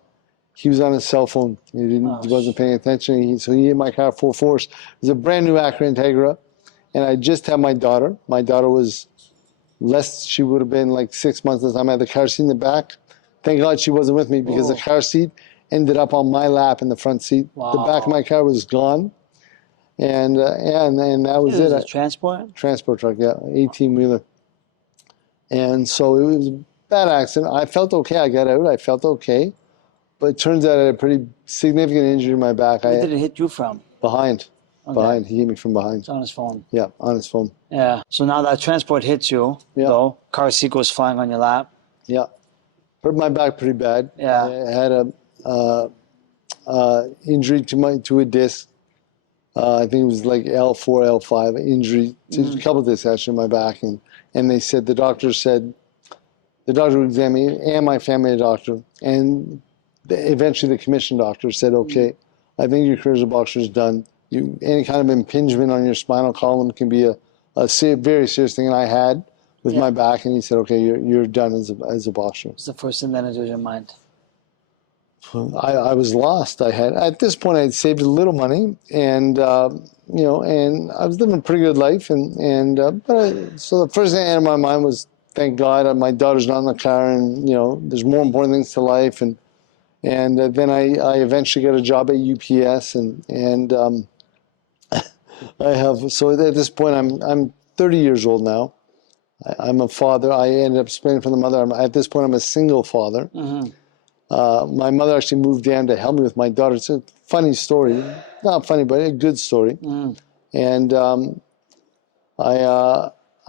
He was on his cell phone. He wasn't paying attention. So he hit my car full force. It was a brand new Acura Integra. And I just had my daughter. My daughter was she would have been like 6 months at the time. I had the car seat in the back. Thank God she wasn't with me, because the car seat ended up on my lap in the front seat. Wow. The back of my car was gone. And that was it. Was it a transport? Transport truck, yeah, 18-wheeler. And so it was a bad accident. I felt okay. I got out. I felt okay. But it turns out I had a pretty significant injury in my back. Where did it hit you from? Behind. Okay. Behind. He hit me from behind. It's on his phone. Yeah, on his phone. Yeah. So now that transport hits you, though, car seat goes flying on your lap. Yeah. Hurt my back pretty bad. Yeah. I had a injury to a disc. I think it was like L4, L5 injury to a couple of discs actually in my back, and they said the doctor would examine me and my family doctor, and eventually the commission doctor said, okay, I think your career as a boxer is done. Any kind of impingement on your spinal column can be a very serious thing, and I had with my back, and he said, okay, you're done as a boxer. What's the first thing that entered your mind? I was lost. At this point I had saved a little money, and and I was living a pretty good life, so the first thing that entered my mind was, thank God my daughter's not in the car, and there's more important things to life, and then I eventually got a job at UPS, and so at this point I'm 30 years old now. I'm a father. I ended up splitting from the mother. At this point I'm a single father. My mother actually moved down to help me with my daughter. It's a funny story. Not funny, but a good story. And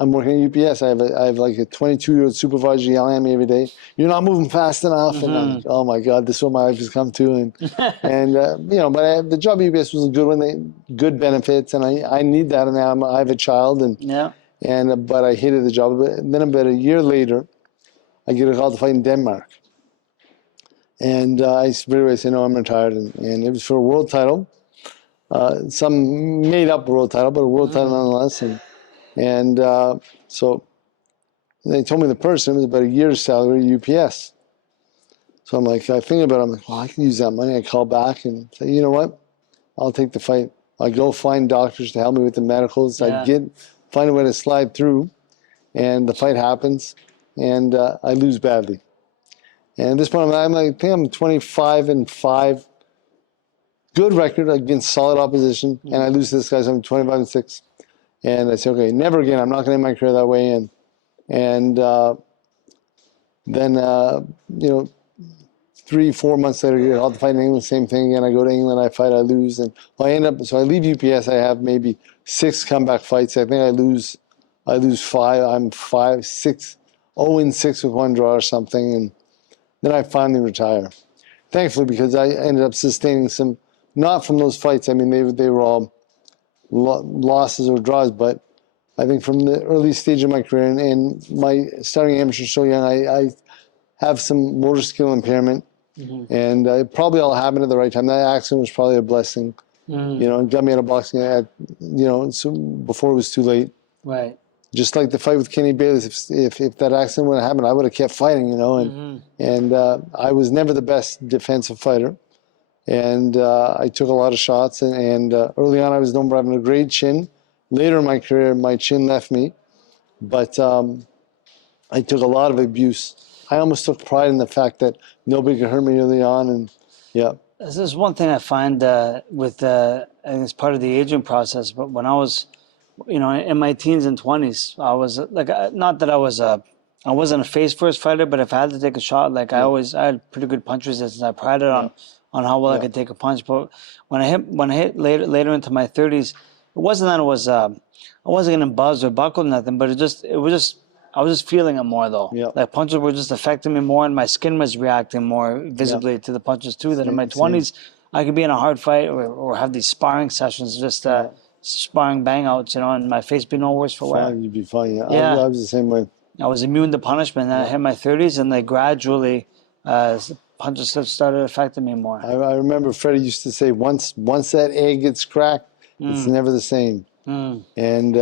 I'm working at UPS. I have like a 22-year-old supervisor yelling at me every day, "You're not moving fast enough." And I'm like, oh my God, this is what my life has come to. But the job at UPS was a good one. Good benefits, and I need that. And now I have a child, but I hated the job. And then about a year later, I get a call to fight in Denmark. And I right away said, no, I'm retired. And it was for a world title, some made-up world title, but a world title nonetheless. And so they told me the person was about a year's salary at UPS. So I'm like, I think about it. I'm like, well, I can use that money. I call back and say, you know what? I'll take the fight. I go find doctors to help me with the medicals. Yeah. Find a way to slide through, and the fight happens, and I lose badly. And at this point, I think I'm 25-5, good record against solid opposition, and I lose to this guy. So I'm 25-6, and I say, okay, never again. I'm not going to end my career that way. And then 3-4 months later, I'll fight in England, same thing again. I go to England, I fight, I lose, and I leave UPS. I have maybe 6 comeback fights. I think I lose 5. I'm 5-6, 0-6 with 1 draw or something, and then I finally retire. Thankfully, because I ended up sustaining some, not from those fights. I mean, they were all losses or draws, but I think from the early stage of my career and my starting amateur so young, I have some motor skill impairment. And it probably all happened at the right time. That accident was probably a blessing. It got me out of boxing so before it was too late. Right. Just like the fight with Kenny Bayless, if that accident would have happened, I would have kept fighting, and I was never the best defensive fighter. And I took a lot of shots, and early on I was known for having a great chin. Later in my career, my chin left me, but I took a lot of abuse. I almost took pride in the fact that nobody could hurt me early on, and yeah. This is one thing I find with, I think it's part of the aging process, but when I was, in my teens and 20s, I was like, not that I wasn't a face-first fighter, but if I had to take a shot, like I had pretty good punch resistance. I prided on how well I could take a punch. But when I hit later into my 30s, it wasn't that I wasn't getting buzzed or buckled or nothing, but I was just feeling it more though. Yeah. Like punches were just affecting me more, and my skin was reacting more visibly to the punches too. That in my 20s, I could be in a hard fight or have these sparring sessions, just sparring bang outs, and my face be no worse for wear. You'd be fine. Yeah. Yeah. I was the same way. I was immune to punishment. Then I hit my 30s, and gradually punches started affecting me more. I remember Freddie used to say, once that egg gets cracked, it's never the same. And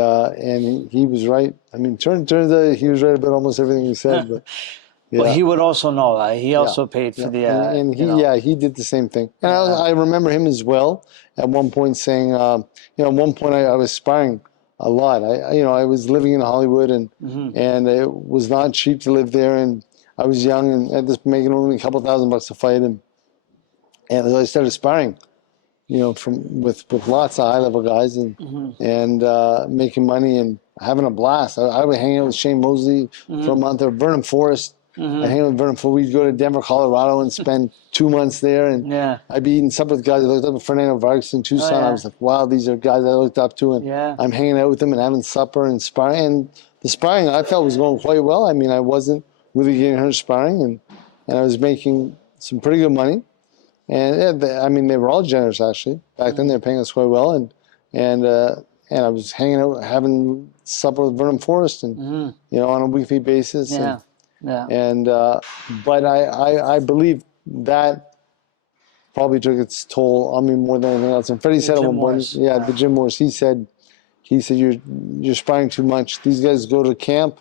he was right. I mean, turns out he was right about almost everything he said. But yeah. Well, he would also know that. He also paid for the. And he did the same thing. And I remember him as well. At one point saying, at one point I was sparring a lot. I was living in Hollywood, and it was not cheap to live there, and I was young and at this making only a couple $1,000 a fight, and I started sparring. With lots of high-level guys and making money and having a blast. I would hang out with Shane Mosley for a month, or Vernon Forrest. I'd hang out with Vernon Forrest. We'd go to Denver, Colorado, and spend 2 months there. And I'd be eating supper with guys. I looked up at Fernando Vargas in Tucson. I was like, wow, these are guys I looked up to. And I'm hanging out with them and having supper and sparring. And the sparring, I felt, was going quite well. I mean, I wasn't really getting hurt sparring, and I was making some pretty good money. And they were all generous actually. Back then, they were paying us quite well, and I was hanging out, having supper with Vernon Forrest, and on a weekly basis. But I believe that probably took its toll on me more than anything else. And Freddie said at one point, the Jim Morris, he said you're sparring too much. These guys go to camp,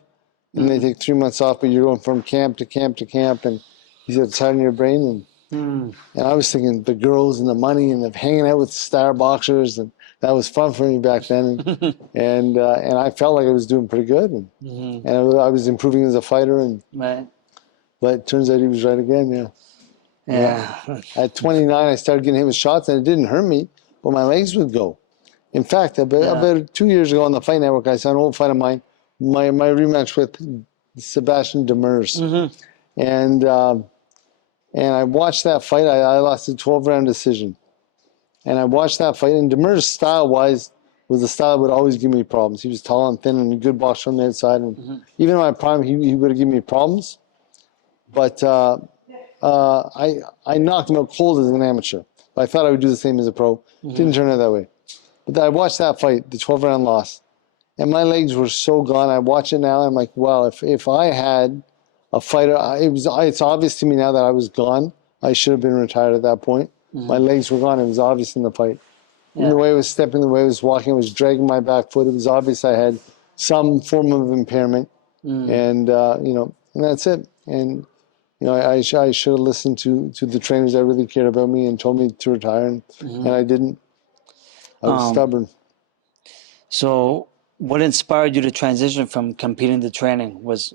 and they take 3 months off, but you're going from camp to camp to camp, and he said it's hard on your brain. And I was thinking the girls and the money and the hanging out with star boxers, and that was fun for me back then. And I felt like I was doing pretty good, and I was improving as a fighter. But it turns out he was right again. Yeah. At 29, I started getting hit with shots, and it didn't hurt me, but my legs would go. In fact, about 2 years ago on the Fight Network, I saw an old fight of mine, my rematch with Sebastian Demers, and I watched that fight. I lost a 12-round decision. And I watched that fight. And Demers, style-wise, was the style that would always give me problems. He was tall and thin and a good boxer from the outside. And even in my prime, he would have given me problems. But I knocked him out cold as an amateur. I thought I would do the same as a pro. Didn't turn out that way. But I watched that fight, the 12-round loss. And my legs were so gone. I watch it now. I'm like, wow, if I had a fighter, it's obvious to me now that I was gone. I should have been retired at that point. My legs were gone. It was obvious in the fight. In the way I was stepping, the way I was walking, I was dragging my back foot. It was obvious I had some form of impairment. And, and that's it. And I should have listened to the trainers that really cared about me and told me to retire, and I didn't. I was stubborn. So, what inspired you to transition from competing to training? Was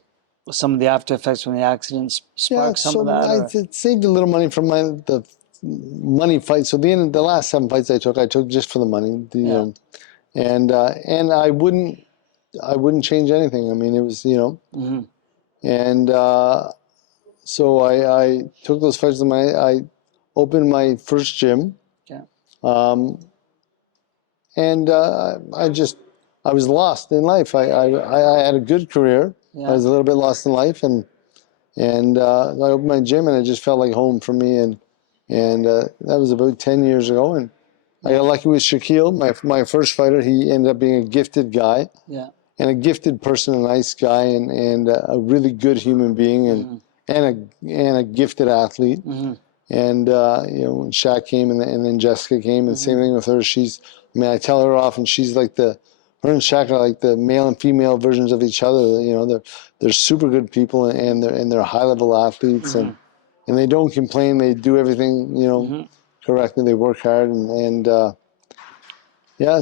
some of the after effects from the accident spark some of that? I saved a little money from the money fights. So the last 7 fights I took just for the money. And I wouldn't change anything. I mean, it was and so I took those fights. I opened my first gym. Yeah. And I was lost in life. I had a good career. Yeah. I was a little bit lost in life, and I opened my gym, and it just felt like home for me. And that was about 10 years ago. And I got lucky with Shaquille, my first fighter. He ended up being a gifted guy, and a gifted person, a nice guy, and a really good human being, and a gifted athlete. And when Shaq came, and then Jessica came, and same thing with her. I tell her often, she's like her and Shaq are like the male and female versions of each other. They're super good people, and they're high level athletes, and they don't complain. They do everything correctly. They work hard,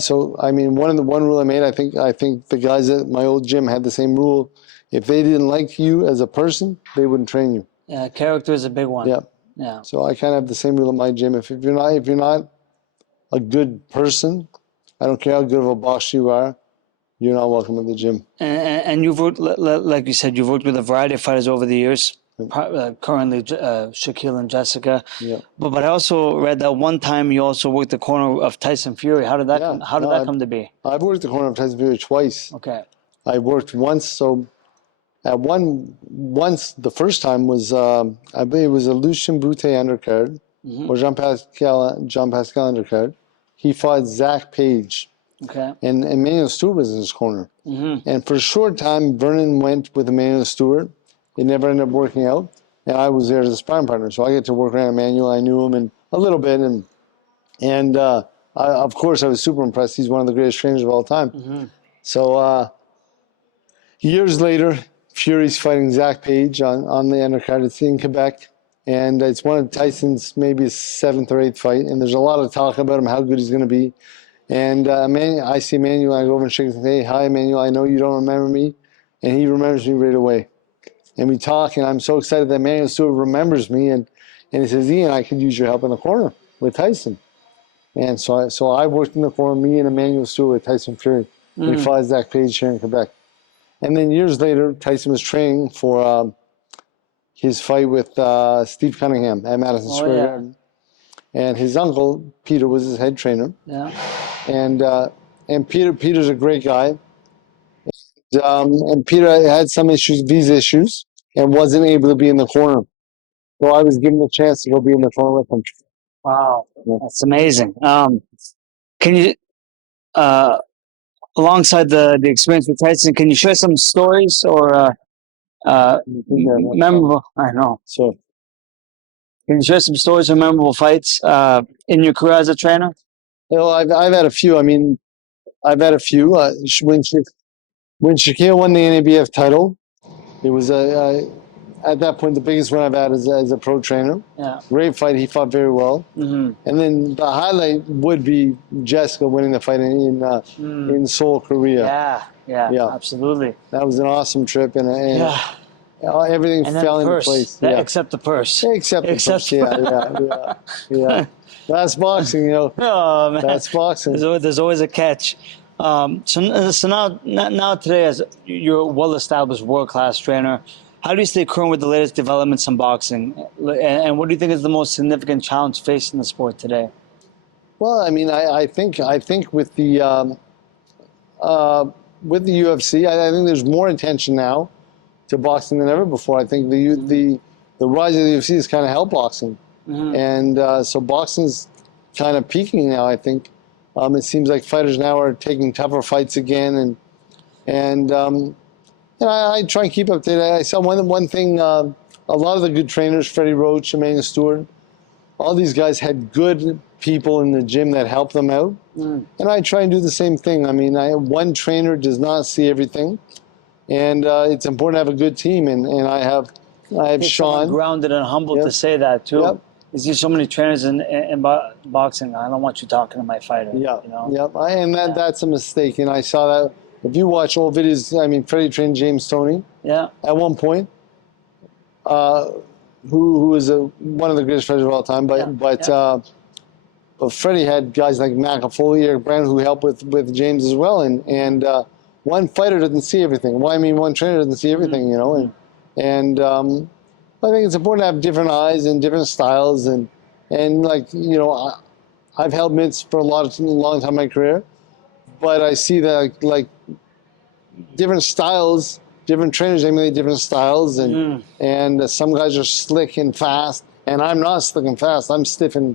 So I mean, one rule I made. I think the guys at my old gym had the same rule. If they didn't like you as a person, they wouldn't train you. Yeah, character is a big one. Yeah. Yeah. So I kind of have the same rule at my gym. If you're not a good person, I don't care how good of a boss you are, you're not welcome at the gym. And you've worked, like you said, you've worked with a variety of fighters over the years. Currently, Shaquille and Jessica. Yeah. But I also read that one time you also worked the corner of Tyson Fury. How did that come to be? I've worked the corner of Tyson Fury twice. Okay. I worked once. So at once the first time was I believe it was a Lucien Boutte undercard or Jean Pascal undercard. He fought Zach Page. Okay. And Emmanuel Stewart was in his corner. And for a short time, Vernon went with Emmanuel Stewart. It never ended up working out. And I was there as a sparring partner. So I get to work around Emmanuel. I knew him and a little bit. And of course, I was super impressed. He's one of the greatest trainers of all time. So years later, Fury's fighting Zach Page on the undercard. It's in Quebec. And it's one of Tyson's maybe his 7th or 8th fight. And there's a lot of talk about him, how good he's going to be. And I see Emmanuel, I go over and shake his hand. Hey, hi, Emmanuel, I know you don't remember me. And he remembers me right away. And we talk, and I'm so excited that Emmanuel Stewart remembers me. And he says, Ian, I could use your help in the corner with Tyson. And so I worked in the corner, me and Emmanuel Stewart with Tyson Fury. We fought Zach Page here in Quebec. And then years later, Tyson was training for his fight with Steve Cunningham at Madison Square Garden. And his uncle, Peter, was his head trainer. Yeah. And Peter's a great guy. And Peter had some visa issues, and wasn't able to be in the corner. So I was given the chance to go be in the corner with him. Wow. That's amazing. Can you, alongside the experience with Tyson, can you share some stories or memorable? I know. So, can you share some stories or memorable fights in your career as a trainer? I've had a few. I mean, I've had a few. When Shaquille won the NABF title, it was at that point the biggest one I've had as a pro trainer. Yeah. Great fight. He fought very well. And then the highlight would be Jessica winning the fight in Seoul, Korea. Yeah, absolutely. That was an awesome trip, and everything fell into place. Except the purse. Except the purse. Yeah. That's boxing, Oh man, that's boxing. There's always a catch. So now today, as you're a well-established world-class trainer, how do you stay current with the latest developments in boxing? And what do you think is the most significant challenge facing the sport today? Well, I mean, I think with the UFC, I think there's more attention now to boxing than ever before. I think the rise of the UFC has kind of helped boxing, and so boxing's kind of peaking now. I think it seems like fighters now are taking tougher fights again, and I try and keep up to date. I saw one thing. A lot of the good trainers, Freddie Roach, Emmanuel Stewart, all these guys had good people in the gym that helped them out, and I try and do the same thing. I mean, one trainer does not see everything, and it's important to have a good team. And I have I have Takes someone Sean. grounded and humble Yep. to say that too. Yep. You see so many trainers in boxing. I don't want you talking to my fighter. Yeah, You know? yep. That's a mistake, and I saw that. If you watch old videos, I mean, Freddie trained James Toney Yeah. at one point, who is one of the greatest fighters of all time. But Freddie had guys like McAfoley, Eric Brown, who helped with James as well. And one fighter doesn't see everything. Well, I mean, one trainer doesn't see everything, you know. And I think it's important to have different eyes and different styles. And like, you know, I've held mitts for a long time in my career. But I see that like different styles, different trainers emulate different styles. And some guys are slick and fast. And I'm not slick and fast. I'm stiff and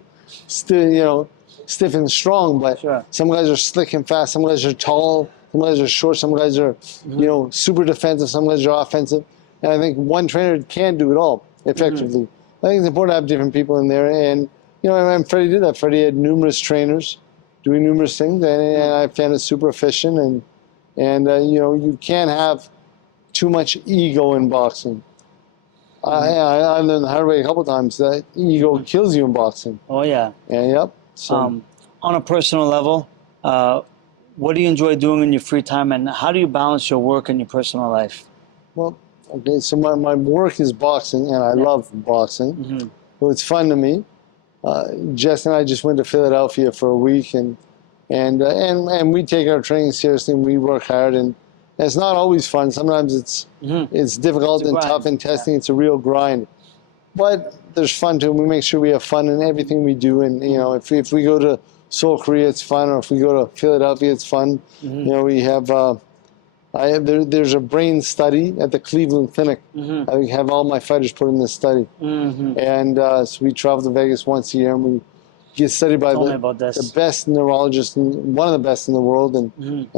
strong, but Sure. some guys are slick and fast, some guys are tall, some guys are short, some guys are, you know, super defensive, some guys are offensive. And I think one trainer can't do it all effectively. I think it's important to have different people in there. And, you know, and Freddie did that. Freddie had numerous trainers doing numerous things, and I found it super efficient. And you know, you can't have too much ego in boxing. I learned the hard way a couple of times that ego kills you in boxing. Oh yeah. And yep. So on a personal level, what do you enjoy doing in your free time, and how do you balance your work and your personal life? well, okay. So my work is boxing, and I love boxing. So it's fun to me. Jess and I just went to Philadelphia for a week, and we take our training seriously, and we work hard, and it's not always fun. Sometimes it's difficult and tough and testing. It's a real grind, but there's fun too. We make sure we have fun in everything we do, and you know, if we go to Seoul, Korea, it's fun, or if we go to Philadelphia, it's fun. You know, we have there's a brain study at the Cleveland Clinic. I have all my fighters put in this study, and so we travel to Vegas once a year, and we get studied by the best neurologist, one of the best in the world, and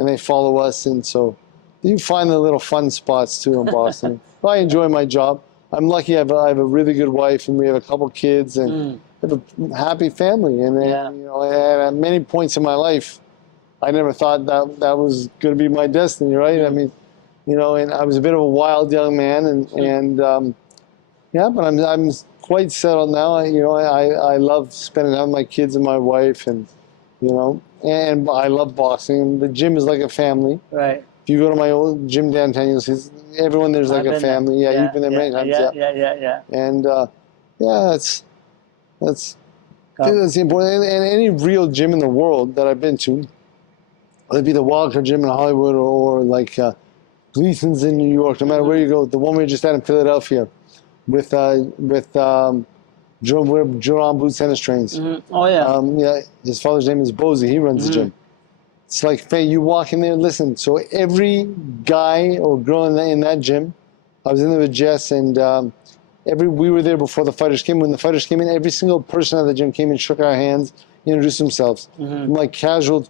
they follow us, and so you find the little fun spots too in Boston. I enjoy my job. I'm lucky I have a really good wife, and we have a couple kids, and have a happy family. And you know, at many points in my life, I never thought that was going to be my destiny, right? I mean, you know, and I was a bit of a wild young man, and but I'm quite settled now. You know, I love spending time with my kids and my wife, and you know, and I love boxing. The gym is like a family. Right. If you go to my old gym downtown, you'll see everyone there's like a family. Yeah, you've been there many times. Yeah. And that's important. And any real gym in the world that I've been to, whether it be the Wildcard Gym in Hollywood or like Gleason's in New York, no matter where you go, the one we were just at in Philadelphia with Jerome Boots tennis trains. Oh yeah. His father's name is Bozy. He runs the gym. It's like, Faye, you walk in there, listen, so every guy or girl in that gym, I was in there with Jess, and we were there before the fighters came. When the fighters came in, every single person at the gym came and shook our hands, introduced themselves. From like casual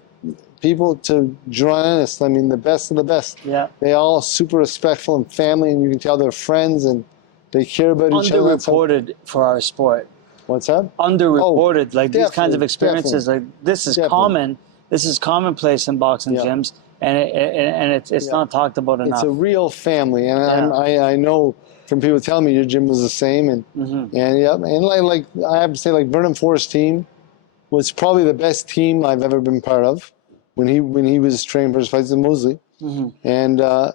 people to journalists, I mean, the best of the best. Yeah. They all super respectful and family, and you can tell they're friends, and they care about each other. Underreported for our sport. What's that? Underreported. Like these kinds of experiences, definitely. like this is common. This is commonplace in boxing gyms, and it's not talked about enough. It's a real family, and I know from people telling me your gym was the same, and like I have to say, like Vernon Forrest's team was probably the best team I've ever been part of when he was training for his fights in Mosley, and they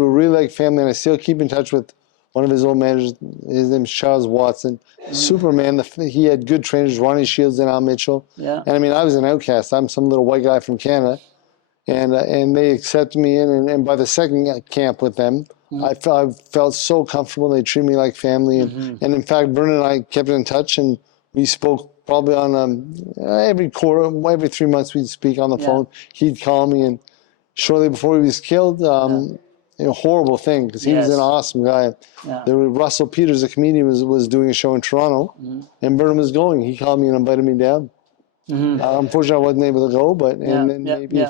were really like family, and I still keep in touch with one of his old managers. His name's Charles Watson. Superman. He had good trainers, Ronnie Shields and Al Mitchell. Yeah. And I mean, I was an outcast. I'm some little white guy from Canada. And they accepted me in. And by the second camp with them, I felt so comfortable. They treated me like family. And in fact, Vernon and I kept in touch, and we spoke probably on every 3 months we'd speak on the phone. He'd call me, and shortly before he was killed, a horrible thing, because he was an awesome guy. There was Russell Peters, a comedian, was doing a show in Toronto, and Vernon was going. He called me and invited me down. Unfortunately, I wasn't able to go, but then maybe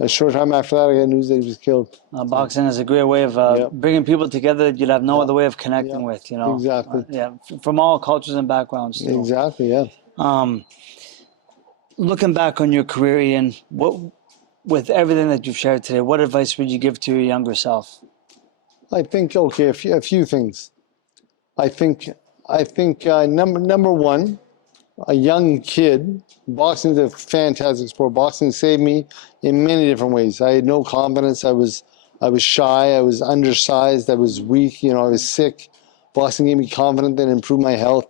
a short time after that, I got news that he was killed. Boxing is a great way of bringing people together that you'd have no other way of connecting with. You know, exactly. From all cultures and backgrounds. Too. Exactly. Yeah. Looking back on your career, Ian, with everything that you've shared today, what advice would you give to your younger self? I think okay, a few things. I think number one, a young kid. Boxing is a fantastic sport. Boxing saved me in many different ways. I had no confidence. I was shy. I was undersized. I was weak. I was sick. Boxing gave me confidence and improved my health.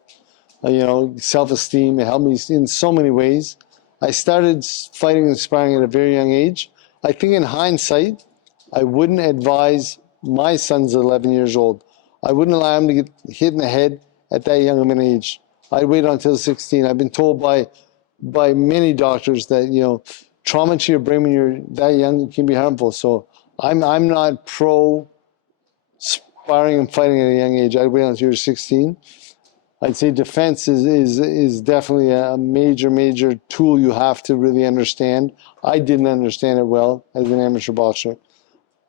Self-esteem. It helped me in so many ways. I started fighting and sparring at a very young age. I think in hindsight, I wouldn't advise my son's 11 years old. I wouldn't allow him to get hit in the head at that young of an age. I'd wait until 16. I've been told by many doctors that trauma to your brain when you're that young can be harmful. So I'm not pro sparring and fighting at a young age. I'd wait until you're 16. I'd say defense is definitely a major tool you have to really understand. I didn't understand it well as an amateur boxer.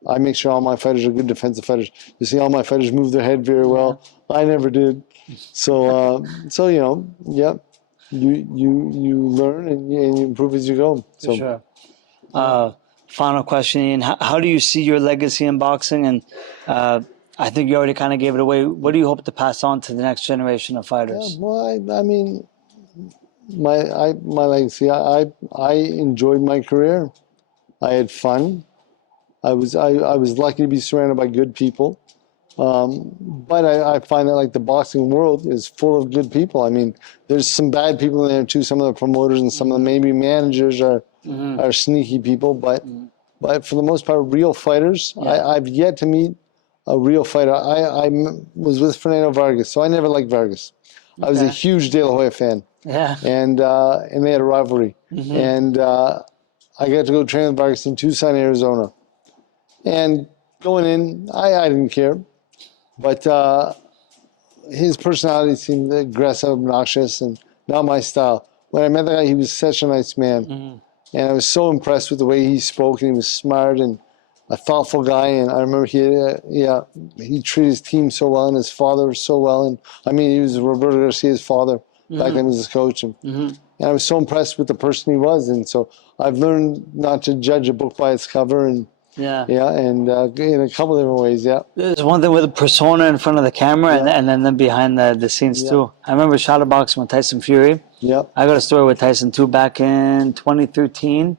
I make sure all my fighters are good defensive fighters. You see, all my fighters move their head very well. I never did. So yeah, you learn and you improve as you go. So. For sure. Final question, Ian. How do you see your legacy in boxing? And I think you already kind of gave it away. What do you hope to pass on to the next generation of fighters? Yeah, well, I mean, my legacy. I enjoyed my career. I had fun. I was lucky to be surrounded by good people. But I find that like the boxing world is full of good people. I mean, there's some bad people in there too. Some of the promoters and some of the maybe managers are sneaky people. But for the most part, real fighters. Yeah. I've yet to meet a real fighter. I was with Fernando Vargas, so I never liked Vargas. Okay. I was a huge De La Hoya fan. Yeah. And they had a rivalry. And I got to go train with Vargas in Tucson, Arizona. And going in, I didn't care. But his personality seemed aggressive, obnoxious, and not my style. When I met the guy, he was such a nice man. And I was so impressed with the way he spoke, and he was smart and a thoughtful guy. And I remember he treated his team so well, and his father so well. And I mean, he was Roberto Garcia's father. Back then he was his coach. And I was so impressed with the person he was. And so I've learned not to judge a book by its cover. And and in a couple different ways, There's one thing with a persona in front of the camera and then behind the scenes too. I remember shadowboxing with Tyson Fury. I got a story with Tyson too back in 2013.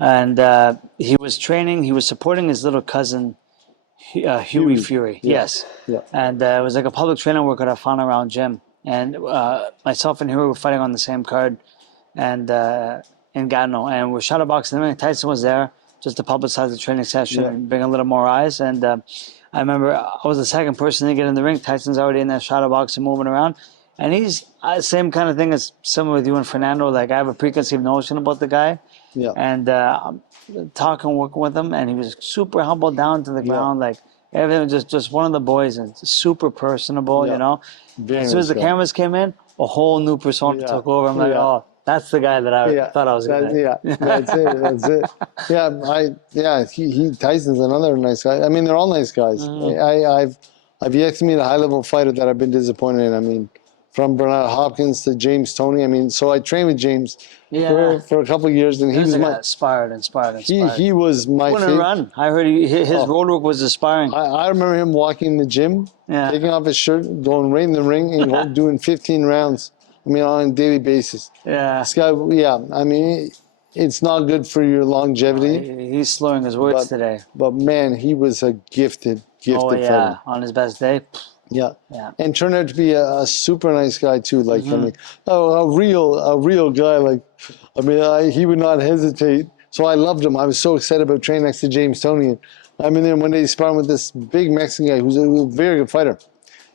And he was training, he was supporting his little cousin, Huey Fury. Yes. And it was like a public training workout I found around gym. And myself and Huey were fighting on the same card and in Gatineau. And we're shadowboxing, and Tyson was there just to publicize the training session and bring a little more eyes. And I remember I was the second person to get in the ring. Tyson's already in that shadow box and moving around. And he's same kind of thing as similar with you and Fernando. Like, I have a preconceived notion about the guy. And I'm talking, working with him, and he was super humble down to the ground. Like, everything was just one of the boys, and super personable, As soon as the cameras came in, a whole new persona took over. I'm like, oh, that's the guy that I thought I was going to. That's it. Tyson's another nice guy. I mean, they're all nice guys. I've yet to meet a high-level fighter that I've been disappointed in. I mean, from Bernard Hopkins to James Toney. I mean, so I trained with James for a couple of years, and he was my inspired. He was my favorite. Run. I heard his road work was inspiring. I remember him walking in the gym, taking off his shirt, going right in the ring, and doing 15 rounds. I mean, on a daily basis. This guy, I mean, it's not good for your longevity. He's slurring his words today. But man, he was a gifted fighter. On his best day. And turned out to be a super nice guy too. Like, I mean, a real guy. Like, I mean, he would not hesitate. So I loved him. I was so excited about training next to James Toney. I'm in there one day sparring with this big Mexican guy who's a very good fighter.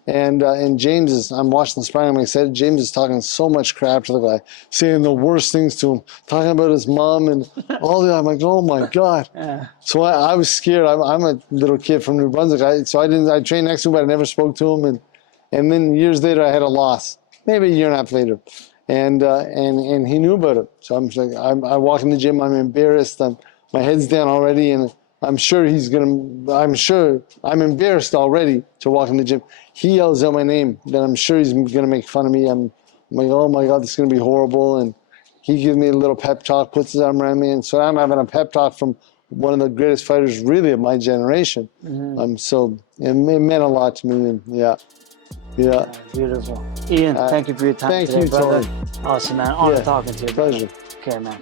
And James is, I'm watching the sparring, I'm excited. James is talking so much crap to the guy, saying the worst things to him, talking about his mom and all that. I'm like, oh my God. So I was scared. I'm a little kid from New Brunswick. I trained next to him, but I never spoke to him. And then years later, I had a loss, maybe a year and a half later. And he knew about it. So I'm just like, I walk in the gym, I'm embarrassed. My head's down already, and I'm embarrassed already to walk in the gym. He yells out my name, then I'm sure he's gonna make fun of me. I'm like, oh my God, this is gonna be horrible. And he gives me a little pep talk, puts his arm around me, and so I'm having a pep talk from one of the greatest fighters really of my generation. So it meant a lot to me. And yeah. Beautiful. Ian, thank you for your time thank today, you, brother. Tony. Awesome, man. Honor talking to you. Pleasure. Okay, man.